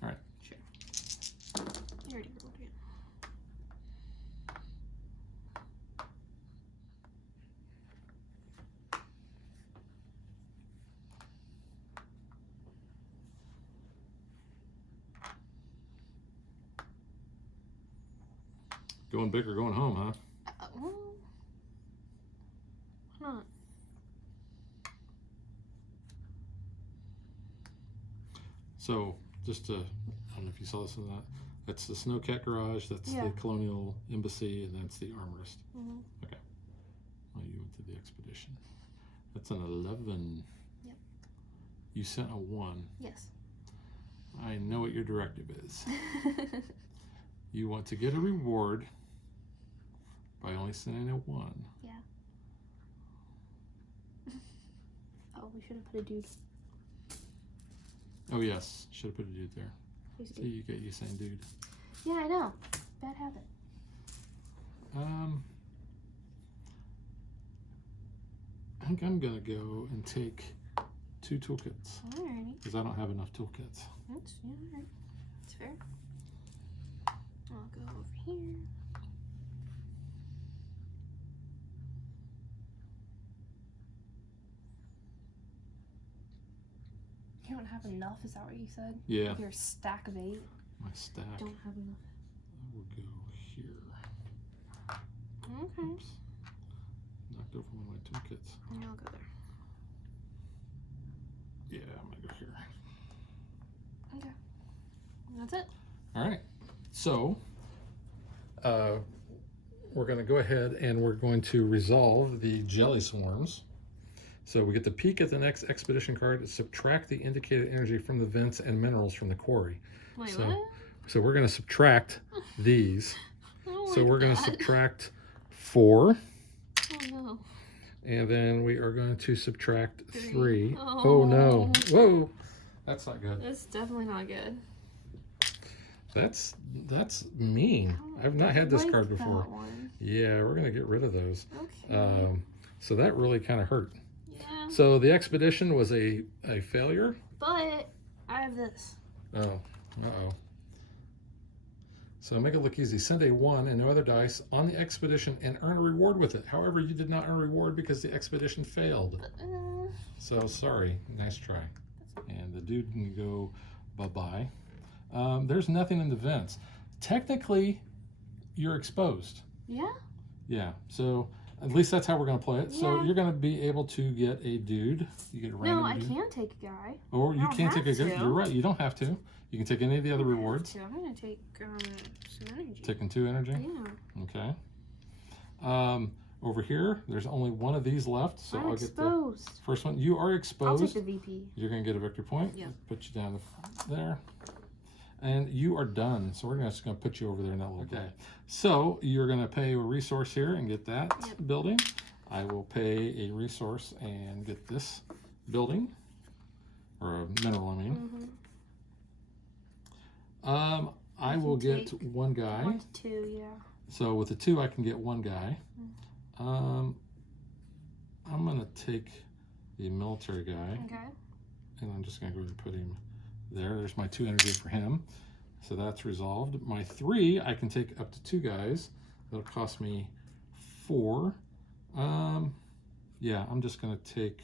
All right. Sure. You already rolled it. Going big or going home, huh? Well, why not? So, just to, I don't know if you saw this or not, that's the Snowcat Garage, that's Yeah. the Colonial Embassy, and that's the Armorist. Mm-hmm. Okay. Oh, you went to the Expedition. That's an 11. Yep. You sent a 1. Yes. I know what your directive is. You want to get a reward by only sending a 1. Yeah. Oh, we should have put a dude. Oh, yes. Should have put a dude there. Here's a See, dude. you get you saying dude. Yeah, I know. Bad habit. I think I'm going to go and take 2 toolkits. Alrighty. Because I don't have enough toolkits. That's, yeah, alright. That's fair. I'll go over here. You don't have enough, is that what you said? Yeah. With your stack of 8? My stack Don't have enough. will go here. Okay. Oops. Knocked over one of my toolkits. Yeah, I'll go there. Yeah, I'm going to go here. Okay. That's it. All right. So, we're going to go ahead and we're going to resolve the jelly swarms. So we get to peek at the next expedition card, subtract the indicated energy from the vents and minerals from the quarry. Wait, So- what? So we're going to subtract these. Oh So my we're going to God. subtract 4. Oh no. And then we are going to subtract 3. 3. Oh no. Whoa. That's not good. That's definitely not good. That's mean. I've not had this Like card before. that one. Yeah, we're going to get rid of those. Okay. So that really kind of hurt. Yeah. So the expedition was a failure. But I have this. Oh. Uh-oh. So make it look easy. Send a 1 and no other dice on the expedition and earn a reward with it. However, you did not earn a reward because the expedition failed. So sorry. Nice try. And the dude can go bye-bye. There's nothing in the vents. Technically, you're exposed. Yeah? Yeah. So at least that's how we're going to play it. So Yeah. you're going to be able to get a dude. You get a random No, I dude. can't take a guy. Or you I don't can't take a have good. to. You're right. You don't have to. You can take any of the other rewards. So I'm gonna take some energy. Taking 2 energy. Yeah. Okay. Over here, there's only one of these left, so I'm I'll get the exposed. first one. You are I'll exposed. take the VP. You're going to get a victory point. Yeah. Put you down there. And you are done. So we're just going to put you over there in that little guy. So you're going to pay a resource here and get that building. I will pay a resource and get this building. Or a mineral, I mean. Mm-hmm. I can will get take 1 guy. 1 to 2, yeah. So with the 2, I can get 1 guy. I'm going to take the military guy. Okay. And I'm just going to go ahead and put him there. There's my 2 energy for him. So that's resolved. My 3, I can take up to 2 guys. That'll cost me 4. Yeah, I'm just going to take...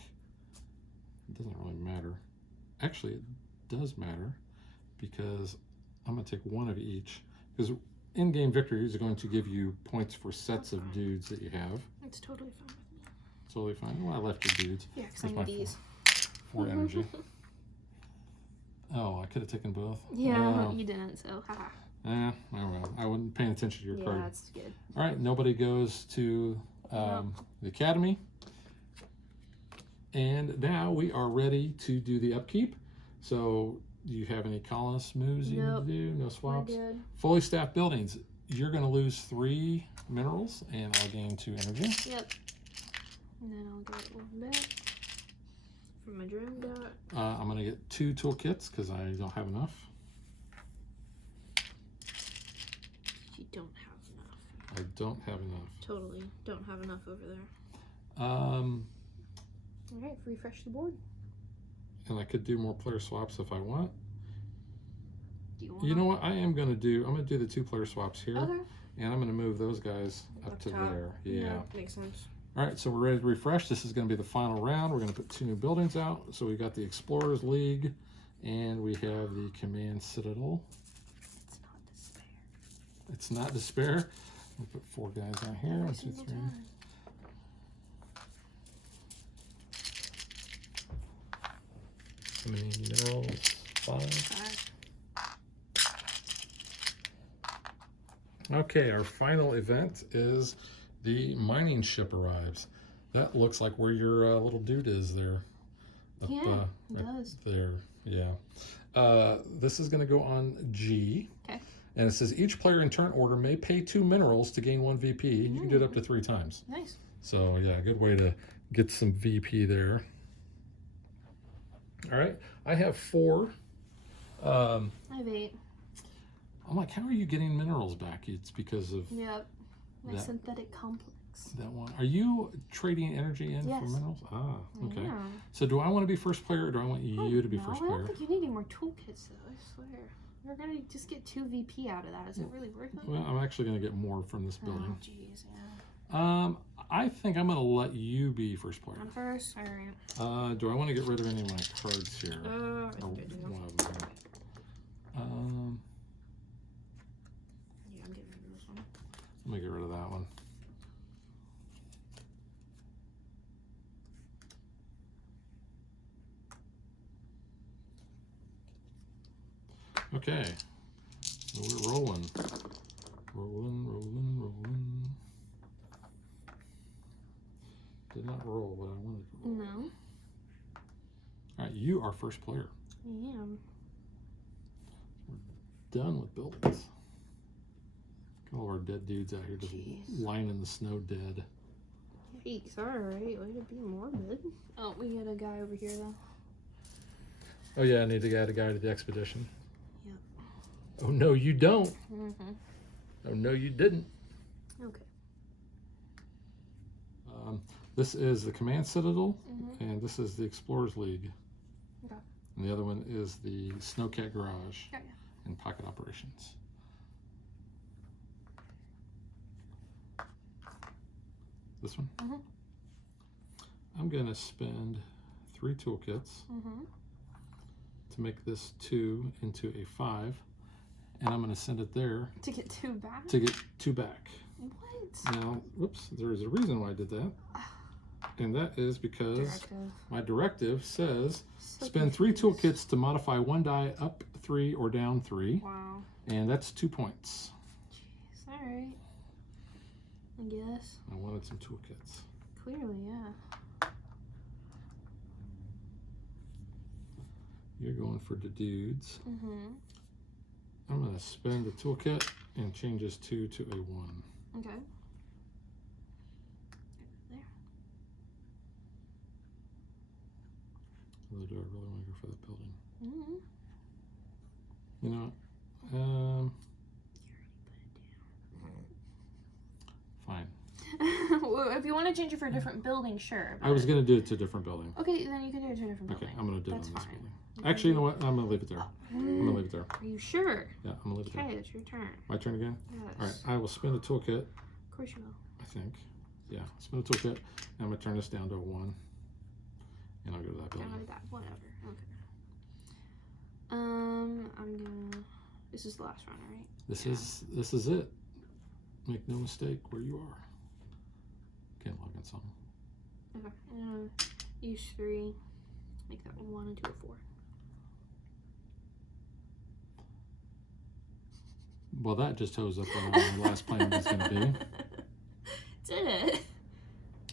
It doesn't really matter. Actually, it does matter because I'm going to take 1 of each. Because in-game victories are going to give you points for sets of dudes that you have. It's totally fine with me. Totally fine. Well, I left your dudes. Yeah, because I There's my need these. 4 energy. Oh, I could have taken both. Yeah, you didn't, so haha. Oh well. I wasn't paying attention to your Yeah, card. that's good. All right, nobody goes to the academy. And now we are ready to do the upkeep. So Do you have any colonist moves you Nope. need to do? No We're swaps? good. Fully staffed buildings. You're going to lose 3 minerals, and I'll gain 2 energy. Yep. And then I'll get one back from my drone dot. I'm going to get 2 toolkits because I don't have enough. You don't have enough. I don't have enough. Totally don't have enough over there. Um, All right, refresh the board. and I could do more player swaps if I want. Do you want? You know what? I'm going to do the 2 player swaps here, Okay. and I'm going to move those guys up to top. there. Yeah. Makes sense. All right, so we're ready to refresh. This is going to be the final round. We're going to put 2 new buildings out. So we got the Explorers League, and we have the Command Citadel. It's not despair. It's not despair. We'll put 4 guys out here. 1, 2, 3. How many minerals? 5. Okay, our final event is the mining ship arrives. That looks like where your little dude is there. Up, Yeah, it right does. there. Yeah. This is going to go on G. Okay. And it says each player in turn order may pay 2 minerals to gain 1 VP. You can do it up to 3 times. Nice. So yeah, good way to get some VP there. All right, I have 4. I have 8. I'm like, how are you getting minerals back? It's because of Yep. My That- synthetic complex. that one. Are you trading energy in Yes. for minerals? Ah, okay. Yeah. So do I want to be first player or do I want you to be no, first I player? don't think you need any more toolkits though, I swear. You're gonna just get 2 VP out of that. Is it really worth it? Well, I'm actually going to get more from this Oh, building. jeez, yeah. I think I'm going to let you be first player. I'm first? Alright. Do I want to get rid of any of my cards here? I Or think I do. one of them here. Yeah, I'm getting rid of this one. Let me get rid of that one. Okay, so we're rolling. Rolling. Did not roll what I wanted to roll. No. Alright, you are first player. I am. Done with buildings. Got all our dead dudes out here just lying in the snow dead. Yikes, alright. Way to be morbid. Oh, we get a guy over here though. Oh yeah, I need to add a guy to the expedition. Yep. Oh no, you don't. Mm-hmm. Oh no, you didn't. Okay. This is the Command Citadel, Mm-hmm. and this is the Explorers League. Okay. And the other one is the Snowcat Garage Yeah. and Pocket Operations. This one? Mm-hmm. I'm going to spend 3 toolkits Mm-hmm. to make this 2 into a 5, and I'm going to send it there To get 2 back? to get 2 back. What? Now, whoops, there's a reason why I did that. And that is because Directive. my directive says So spend 3 confused. toolkits to modify 1 die up 3 or down 3, Wow. and that's 2 points. Jeez, alright. I guess. I wanted some toolkits. Clearly, yeah. You're going for the dudes. Mm-hmm. I'm going to spend the toolkit and change this 2 to a 1. Okay. There. Although, do I really want to go for that building? Mm-hmm. You know, fine. Well, if you want to change it for a different building, sure. I was going to do it to a different building. Okay, then you can do it to a different Okay, building. I'm going to do it That's on this fine. building. Actually, you know what? I'm going to leave it there. I'm going to leave it there. Are you sure? Yeah, I'm going to leave it there. Okay, it's your turn. My turn again? Yes. All right, I will spend a toolkit, Of course you will. I think. Yeah, spend a toolkit, and I'm going to turn this down to a 1. And I'll go to that building. Down like that. Whatever. Okay. I'm gonna. This is the last round, right? This is it. Make no mistake where you are. Can't log in something. Okay. I'm gonna use 3. Make that 1 into a 4. Well, that just shows up what my last plan was going to be. Did it?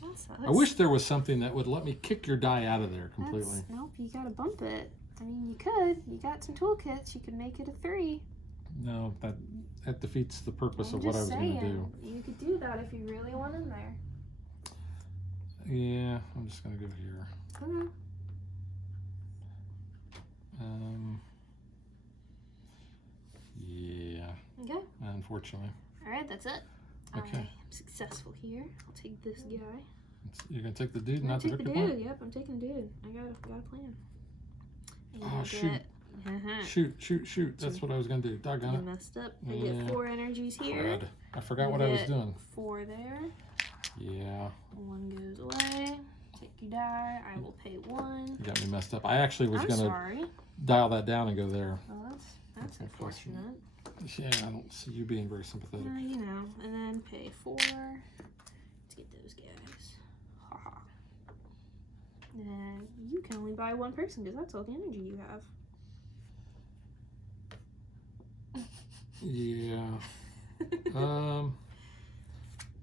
That sucks. I wish there was something that would let me kick your die out of there completely. Nope, you gotta bump it. I mean, you could. You got some toolkits. You could make it a 3. No, that defeats the purpose I'm of what I just was going to saying, do. you could do that if you really want in there. Yeah, I'm just going to go here. Okay. Yeah, Okay. unfortunately. All right, that's it. Okay. I'm successful here. I'll take this guy. You're going to take the dude, I'm not the gonna take victory the point? dude. Yep, I'm taking the dude. I got a plan. And Oh, I shoot. get- Shoot. That's what I was going to do. Doggone I it. messed up. I Yeah. get 4 energies here. Crud. I forgot what I was Get doing. 4 there. Yeah, 1 goes away. Take your die. I will pay 1. you got me messed up. I actually was I'm going to sorry. dial that down and go there. Well, that's Okay, unfortunate. Yeah, I don't see you being very sympathetic. You know, and then pay 4. Let's get those guys. Haha. And you can only buy 1 person because that's all the energy you have. Yeah.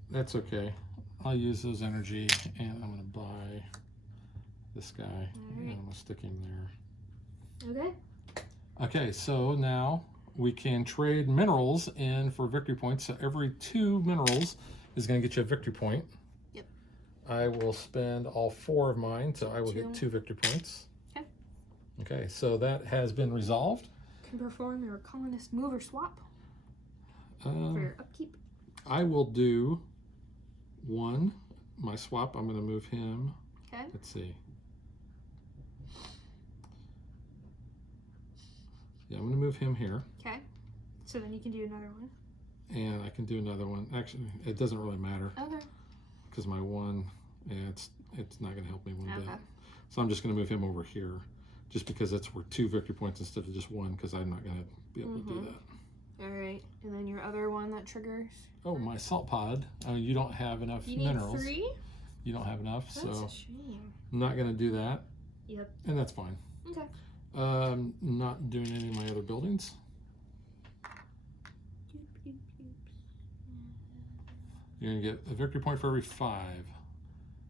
That's okay. I'll use those energy and I'm gonna buy this guy and I'm gonna stick him there. Okay. Okay, so now we can trade minerals in for victory points. So every 2 minerals is gonna get you a victory point. Yep. I will spend all 4 of mine, so I will get 2 victory points. Okay. Okay, so that has been resolved. Can perform your colonist move or swap for your upkeep. I will do 1. My swap, I'm going to move him. Okay. Let's see. Yeah, I'm going to move him here. Okay. So then you can do another one. And I can do another one. Actually, it doesn't really matter Okay. because my 1, yeah, it's not going to help me one bit. Okay. So I'm just going to move him over here just because that's worth 2 victory points instead of just 1 because I'm not going to be able to do that. All right. And then your other one that triggers. Oh, my salt pod. You don't have enough You need minerals. 3? You don't have enough, That's so a shame. I'm not going to do that. Yep. And that's fine. Okay. Not doing any of my other buildings. You're gonna get a victory point for every 5.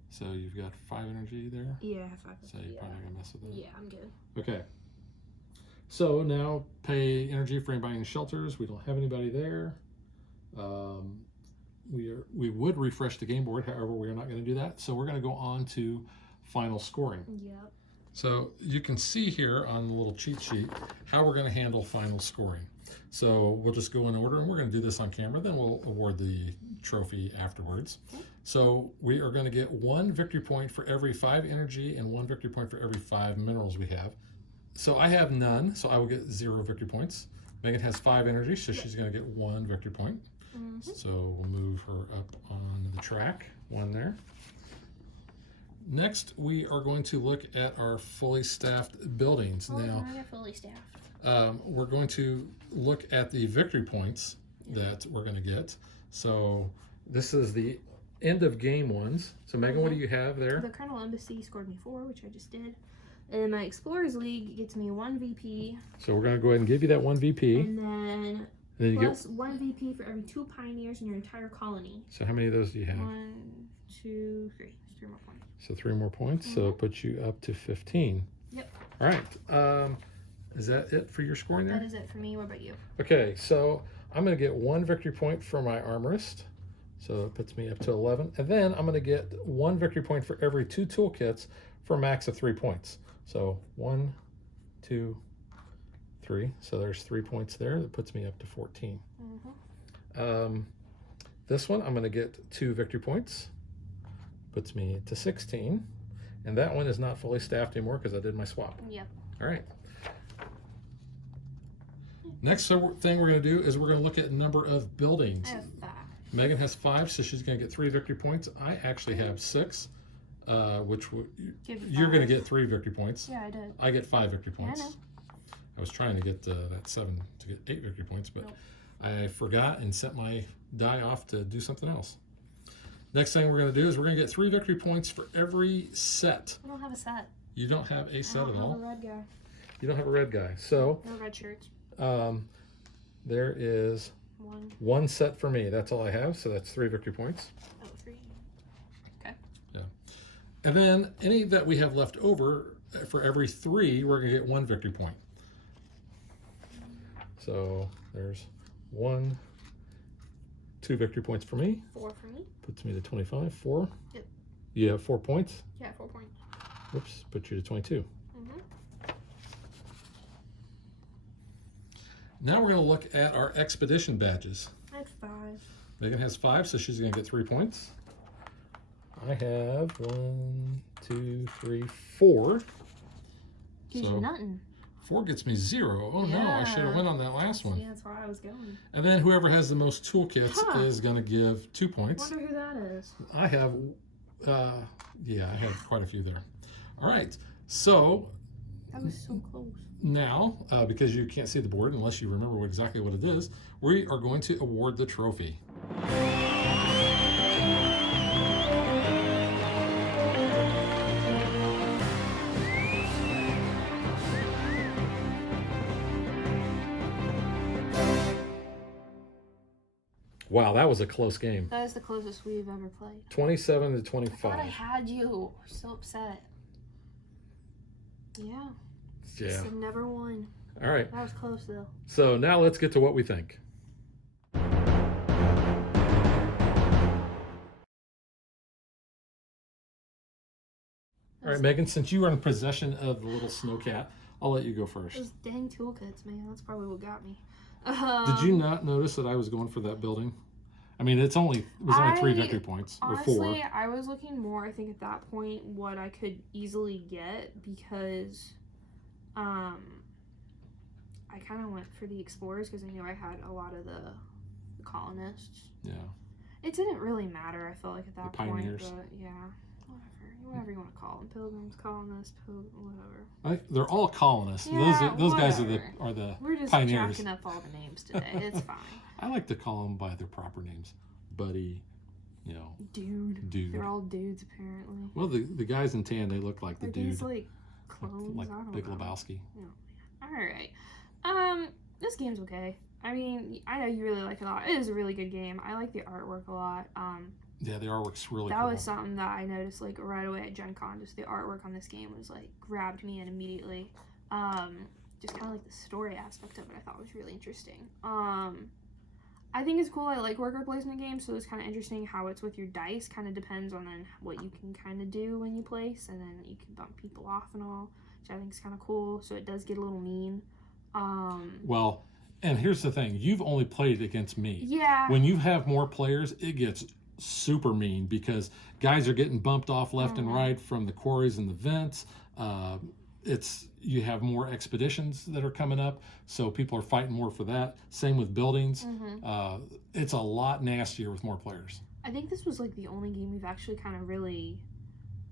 So you've got 5 energy there. Yeah, 5. So you're probably not gonna mess with that. Yeah, I'm good. Okay. So now pay energy for anybody in shelters. We don't have anybody there. We would refresh the game board, however, we're not going to do that. So we're going to go on to final scoring. Yep. So you can see here on the little cheat sheet how we're going to handle final scoring. So we'll just go in order, and we're going to do this on camera, then we'll award the trophy afterwards. So we are going to get 1 victory point for every 5 energy and 1 victory point for every 5 minerals we have. So I have none, so I will get 0 victory points. Megan has 5 energy, so she's going to get 1 victory point. So we'll move her up on the track, 1 there. Next, we are going to look at our fully staffed buildings. Now, I got fully staffed. we're going to look at the victory points that we're going to get. So this is the end of game ones. So Megan, what do you have there? The Colonel Embassy scored me 4, which I just did. And my Explorers League gets me 1 VP. So we're going to go ahead and give you that 1 VP. And then you plus 1 VP for every 2 pioneers in your entire colony. So how many of those do you have? 1, 2, 3. 3 more points. So 3 more points. So it puts you up to 15. Yep. All right. Is that it for your scoring there? That is it for me. What about you? Okay, so I'm going to get 1 victory point for my armorist. So it puts me up to 11. And then I'm going to get 1 victory point for every 2 toolkits for a max of 3 points. So 1, 2, 3. So there's 3 points there. That puts me up to 14. This one, I'm going to get 2 victory points. Puts me to 16. And that one is not fully staffed anymore because I did my swap. Yep. All right. Next thing we're going to do is we're going to look at number of buildings. I have 5. Megan has 5, so she's going to get 3 victory points. I actually have 6, which you're going to get 3 victory points. Yeah, I did. I get 5 victory points. I know. I was trying to get that 7 to get 8 victory points, but I forgot and sent my die off to do something else. Next thing we're going to do is we're going to get 3 victory points for every set. I don't have a set. You don't have a set at all? I don't have a red guy. You don't have a red guy. So No red shirts. there is 1 set for me. That's all I have, so that's 3 victory points. Oh, 3. Okay. Yeah. And then any that we have left over, for every 3, we're going to get 1 victory point. So there's 1, 2 victory points for me. 4 for me. Puts me to 25. 4. Yep. You have 4 points. Yeah, 4 points. Whoops, put you to 22. Now we're going to look at our expedition badges. I have 5. Megan has 5, so she's going to get 3 points. I have 1, 2, 3, 4. Gives you nothing. 4 gets me 0. Oh no, I should have went on that last one. Yeah, that's where I was going. And then whoever has the most toolkits is going to give 2 points. Wonder who that is. I have, yeah, I have quite a few there. All right, so That was so close. now, because you can't see the board unless you remember exactly what it is, we are going to award the trophy. Wow, that was a close game. That is the closest we've ever played. 27 to I 25. thought I had you. So upset. Yeah. Yeah. So never won. All right. That was close though. So now let's get to what we think. All right, Megan, since you are in possession of the little snowcat, I'll let you go first. Those dang toolkits, man. That's probably what got me. Did you not notice that I was going for that building? I mean, it was only 3 victory points, or 4. Honestly, I was looking more, I think at that point, what I could easily get because I kind of went for the explorers because I knew I had a lot of the colonists. Yeah. It didn't really matter, I felt like at that point. Pioneers. But yeah, whatever you want to call them, pilgrims, colonists, whatever. They're all colonists. Yeah, those guys are whatever. the We're just pioneers. jacking up all the names today. It's fine. I like to call them by their proper names. Buddy, you know. Dude. They're all dudes apparently. Well, the guys in tan, they look like the Are dude. these like clones? Like I don't Big know. Lebowski. All right. This game's okay. I mean, I know you really like it a lot. It is a really good game. I like the artwork a lot. Yeah, the artwork's really that cool. was something that I noticed like right away at Gen Con. Just the artwork on this game was like grabbed me in immediately. Just kind of like the story aspect of it, I thought was really interesting. I think it's cool. I like worker placement games, so it's kind of interesting how it's with your dice. Kind of depends on then what you can kind of do when you place, and then you can bump people off and all, which I think is kind of cool. So it does get a little mean. Well, and here's the thing: you've only played against me. Yeah. When you have more players, it gets super mean because guys are getting bumped off left and right from the quarries and the vents. You have more expeditions that are coming up, so people are fighting more for that. Same with buildings. It's a lot nastier with more players. I think this was like the only game we've actually kind of really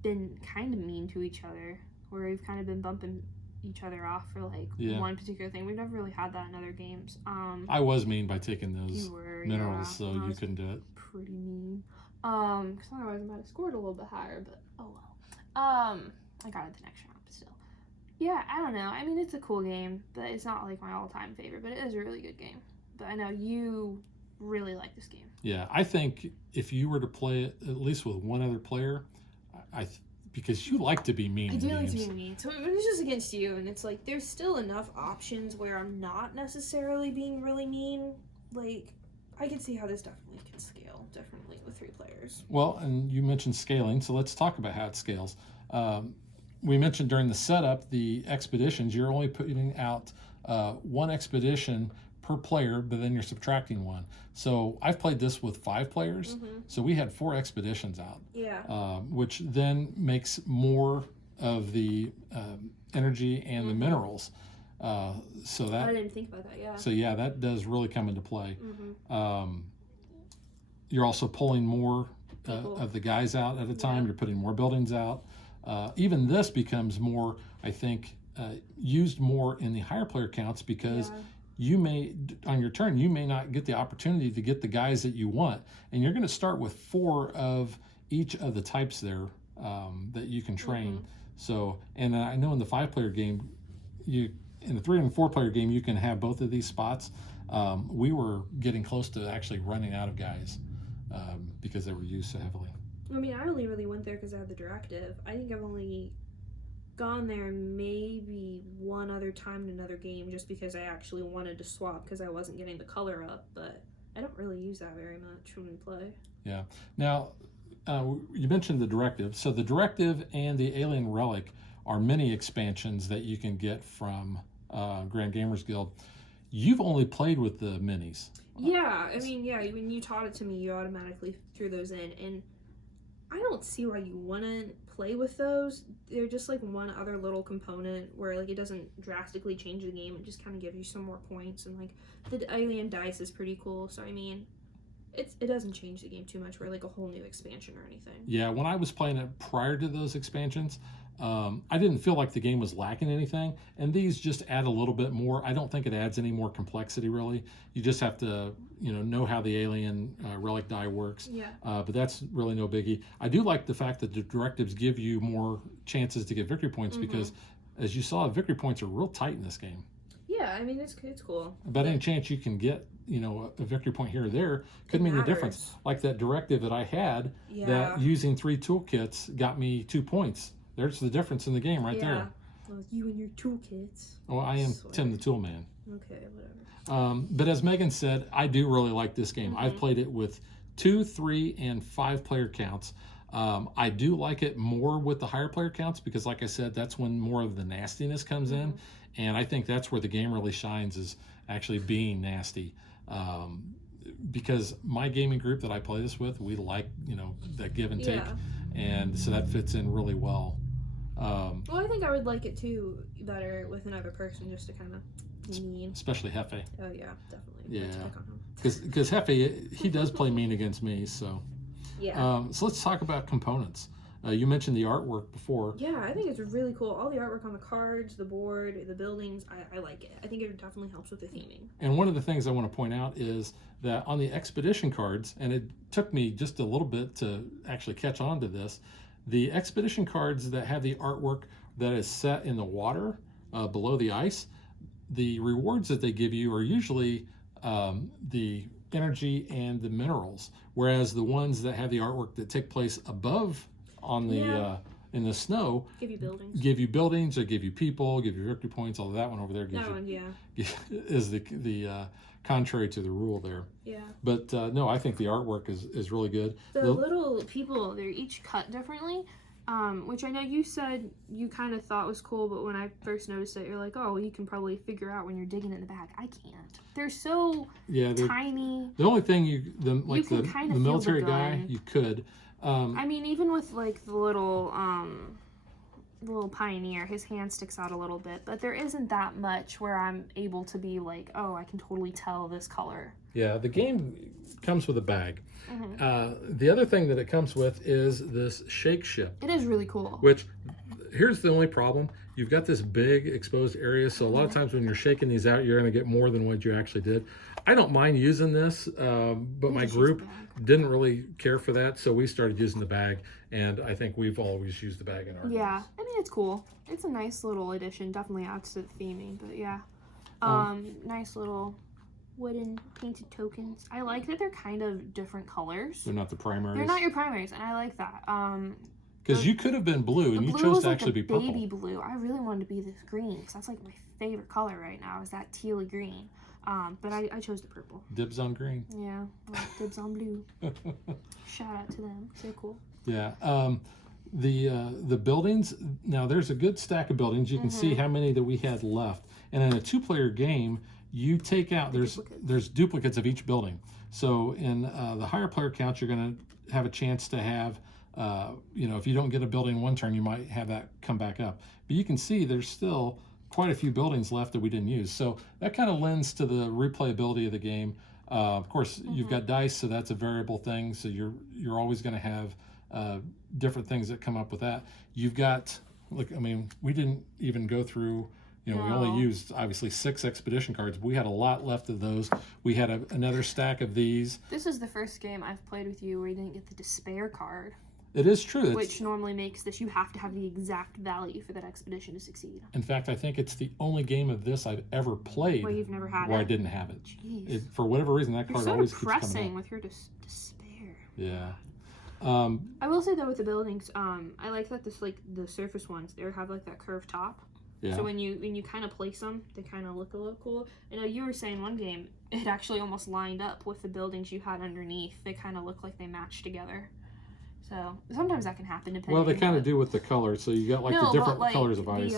been kind of mean to each other, where we've kind of been bumping each other off for like one particular thing. We've never really had that in other games. I was mean by taking those minerals, so you couldn't do it. Pretty mean. Because otherwise I might have scored a little bit higher, but oh well. I got it the next round, but still. Yeah, I don't know. I mean, it's a cool game, but it's not like my all-time favorite, but it is a really good game. But I know you really like this game. Yeah, I think if you were to play it at least with one other player, because you like to be mean. I do like to be mean. So when it's just against you, and it's like there's still enough options where I'm not necessarily being really mean. Like, I can see how this definitely can scale differently with 3 players. Well, and you mentioned scaling, so let's talk about how it scales. We mentioned during the setup, the expeditions, you're only putting out 1 expedition per player, but then you're subtracting 1. So I've played this with 5 players, so we had 4 expeditions out. Yeah. Which then makes more of the energy and the minerals. So that I didn't think about that, yeah. So yeah, that does really come into play. You're also pulling more of the guys out at a time. You're putting more buildings out. Even this becomes more, I think, used more in the higher player counts because you may, on your turn, you may not get the opportunity to get the guys that you want. And you're going to start with 4 of each of the types there that you can train. So, and I know in the 5-player game, in the 3 and 4-player game, you can have both of these spots. We were getting close to actually running out of guys because they were used so heavily. I mean, I only really went there because I had the directive. I think I've only gone there maybe one other time in another game just because I actually wanted to swap because I wasn't getting the color up, but I don't really use that very much when we play. Yeah. Now, you mentioned the Directive. So the Directive and the Alien Relic are mini expansions that you can get from Grand Gamers Guild. You've only played with the minis. Yeah, I mean, yeah, when you taught it to me, you automatically threw those in, and I don't see why you wouldn't play with those. They're just like one other little component where like it doesn't drastically change the game. It just kind of gives you some more points, and like the alien dice is pretty cool. So I mean, it doesn't change the game too much. We're like a whole new expansion or anything. Yeah, when I was playing it prior to those expansions, I didn't feel like the game was lacking anything, and these just add a little bit more. I don't think it adds any more complexity, really. You just have to, know how the Alien Relic die works. Yeah. But that's really no biggie. I do like the fact that the directives give you more chances to get victory points because, as you saw, victory points are real tight in this game. Yeah, I mean, it's cool. But any chance you can get, a victory point here or there could mean the difference. Like that directive that I had, that using 3 toolkits got me 2 points. There's the difference in the game right there. Well, you and your toolkits. Well, I am Tim the Tool Man. Okay, whatever. But as Megan said, I do really like this game. I've played it with 2, 3, and 5 player counts. I do like it more with the higher player counts because, like I said, that's when more of the nastiness comes in. And I think that's where the game really shines, is actually being nasty. Because my gaming group that I play this with, we like, that give and take. And so that fits in really well. Well, I think I would like it too better with another person, just to kind of be mean. Especially Hefe. Oh yeah, definitely. Yeah, Let's pick on him. because Hefe, he does play mean against me. So yeah. So let's talk about components. You mentioned the artwork before. Yeah, I think it's really cool. All the artwork on the cards, the board, the buildings, I like it. I think it definitely helps with the theming. And one of the things I want to point out is that on the expedition cards, and it took me just a little bit to actually catch on to this, the expedition cards that have the artwork that is set in the water below the ice, the rewards that they give you are usually the energy and the minerals, whereas the ones that have the artwork that take place above on the in the snow give you buildings, or give you people, give you victory points. All of that one over there gives is the contrary to the rule there. Yeah. But no, I think the artwork is really good. The little people, they're each cut differently, which I know you said you kind of thought was cool, but when I first noticed it, you're like, oh, well, you can probably figure out when you're digging in the bag. I can't. They're so tiny. The only thing the military guy, you could. I mean, even with like the little pioneer, his hand sticks out a little bit, but there isn't that much where I'm able to be like, oh, I can totally tell this color. Yeah, the game comes with a bag. The other thing that it comes with is this shake ship. It is really cool. Which, here's the only problem. You've got this big exposed area, so a lot of times when you're shaking these out, you're going to get more than what you actually did. I don't mind using this, but my group didn't really care for that, so we started using the bag, and I think we've always used the bag in our games. I mean, it's cool. It's a nice little addition. Definitely adds to the theming, but yeah. Nice little wooden painted tokens. I like that they're kind of different colors. They're not the primaries. They're not your primaries, and I like that. Because you could have been blue, and you chose to actually be purple. Baby blue. I really wanted to be this green, because that's like my favorite color right now, is that tealy green. But I chose the purple. Dibs on green. Yeah, well, dibs on blue. Shout out to them. So cool. Yeah. The buildings, now there's a good stack of buildings. You can see how many that we had left. And in a 2-player game, you take out, there's duplicates of each building. So in the higher player count, you're going to have a chance to have, if you don't get a building one turn, you might have that come back up. But you can see there's still quite a few buildings left that we didn't use. So that kind of lends to the replayability of the game. Of course, you've got dice, so that's a variable thing. So you're always going to have different things that come up with that. You've got, we didn't even go through, we only used, obviously, 6 expedition cards, but we had a lot left of those. We had another stack of these. This is the first game I've played with you where you didn't get the despair card. It is true. Which normally makes this, you have to have the exact value for that expedition to succeed. In fact, I think it's the only game of this I've ever played where you've never had where I didn't have it. Jeez. For whatever reason, that card always keeps coming up. You're so depressing with your despair. Yeah. I will say though with the buildings, I like that this like the surface ones they have like that curved top. Yeah. So when you kind of place them, they kind of look a little cool. I know you were saying one game it actually almost lined up with the buildings you had underneath. They kind of look like they match together. So sometimes that can happen depending. Well, they kind of do with the color. So you got like the different colors of eyes.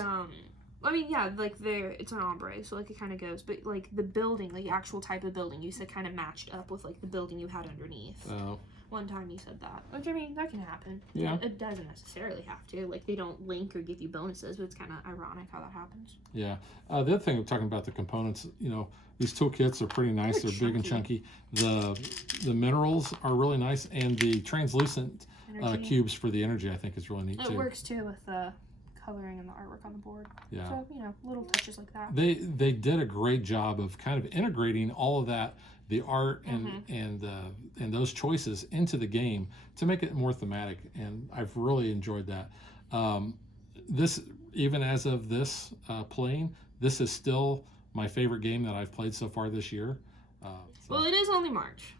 I mean, yeah, like it's an ombre, so like it kind of goes. But like the building, like the actual type of building, you said kind of matched up with like the building you had underneath. Oh. One time you said that, which I mean that can happen. Yeah. It doesn't necessarily have to. Like they don't link or give you bonuses, but it's kind of ironic how that happens. Yeah. The other thing I'm talking about the components. You know, these toolkits are pretty nice. They're big and chunky. The minerals are really nice, and the translucent cubes for the energy I think is really neat too. It works too with the coloring and the artwork on the board. Yeah. So you know, little touches like that. They did a great job of kind of integrating all of that, the art and those choices into the game to make it more thematic, and I've really enjoyed that. This, even as of this playing, this is still my favorite game that I've played so far this year. Well, it is only March,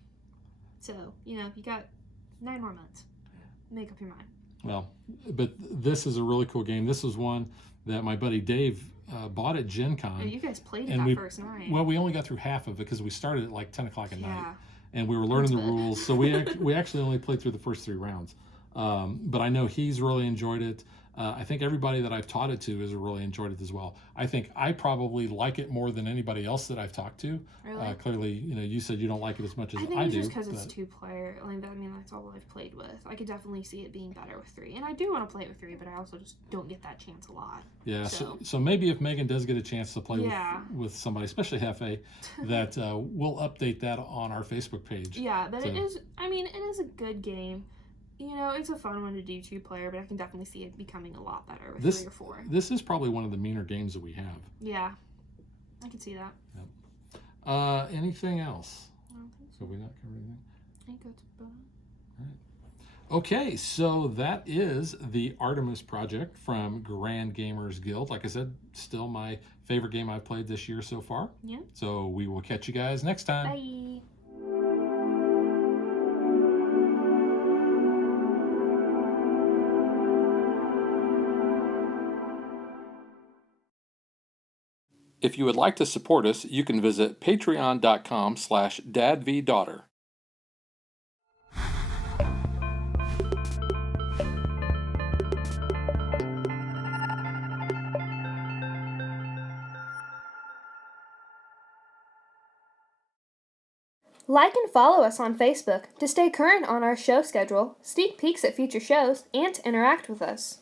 so you know you got 9 more months. Make up your mind. Well, but this is a really cool game. This was one that my buddy Dave bought at Gen Con. Yeah, you guys played it that first night. Well, we only got through half of it because we started at like 10 o'clock at night. And we were learning the That's good. rules. So we actually only played through the first 3 rounds. But I know he's really enjoyed it. I think everybody that I've taught it to has really enjoyed it as well. I think I probably like it more than anybody else that I've talked to. Really? Clearly, you know, you said you don't like it as much as I think I it's do. just because it's 2-player. Like, I mean, that's all I've played with. I could definitely see it being better with 3. And I do want to play it with 3, but I also just don't get that chance a lot. Yeah, so maybe if Megan does get a chance to play with somebody, especially Hefe, that we'll update that on our Facebook page. Yeah, but it is, I mean, it is a good game. You know, it's a fun one to do 2-player, but I can definitely see it becoming a lot better with 3 or 4. This is probably one of the meaner games that we have. Yeah, I can see that. Yep. Anything else? I don't think so. So we not covered anything? I think that's about it. Okay, so that is the Artemis project from Grand Gamers Guild. Like I said, still my favorite game I've played this year so far. Yeah. So we will catch you guys next time. Bye. If you would like to support us, you can visit patreon.com/dadvdaughter. Like and follow us on Facebook to stay current on our show schedule, sneak peeks at future shows, and to interact with us.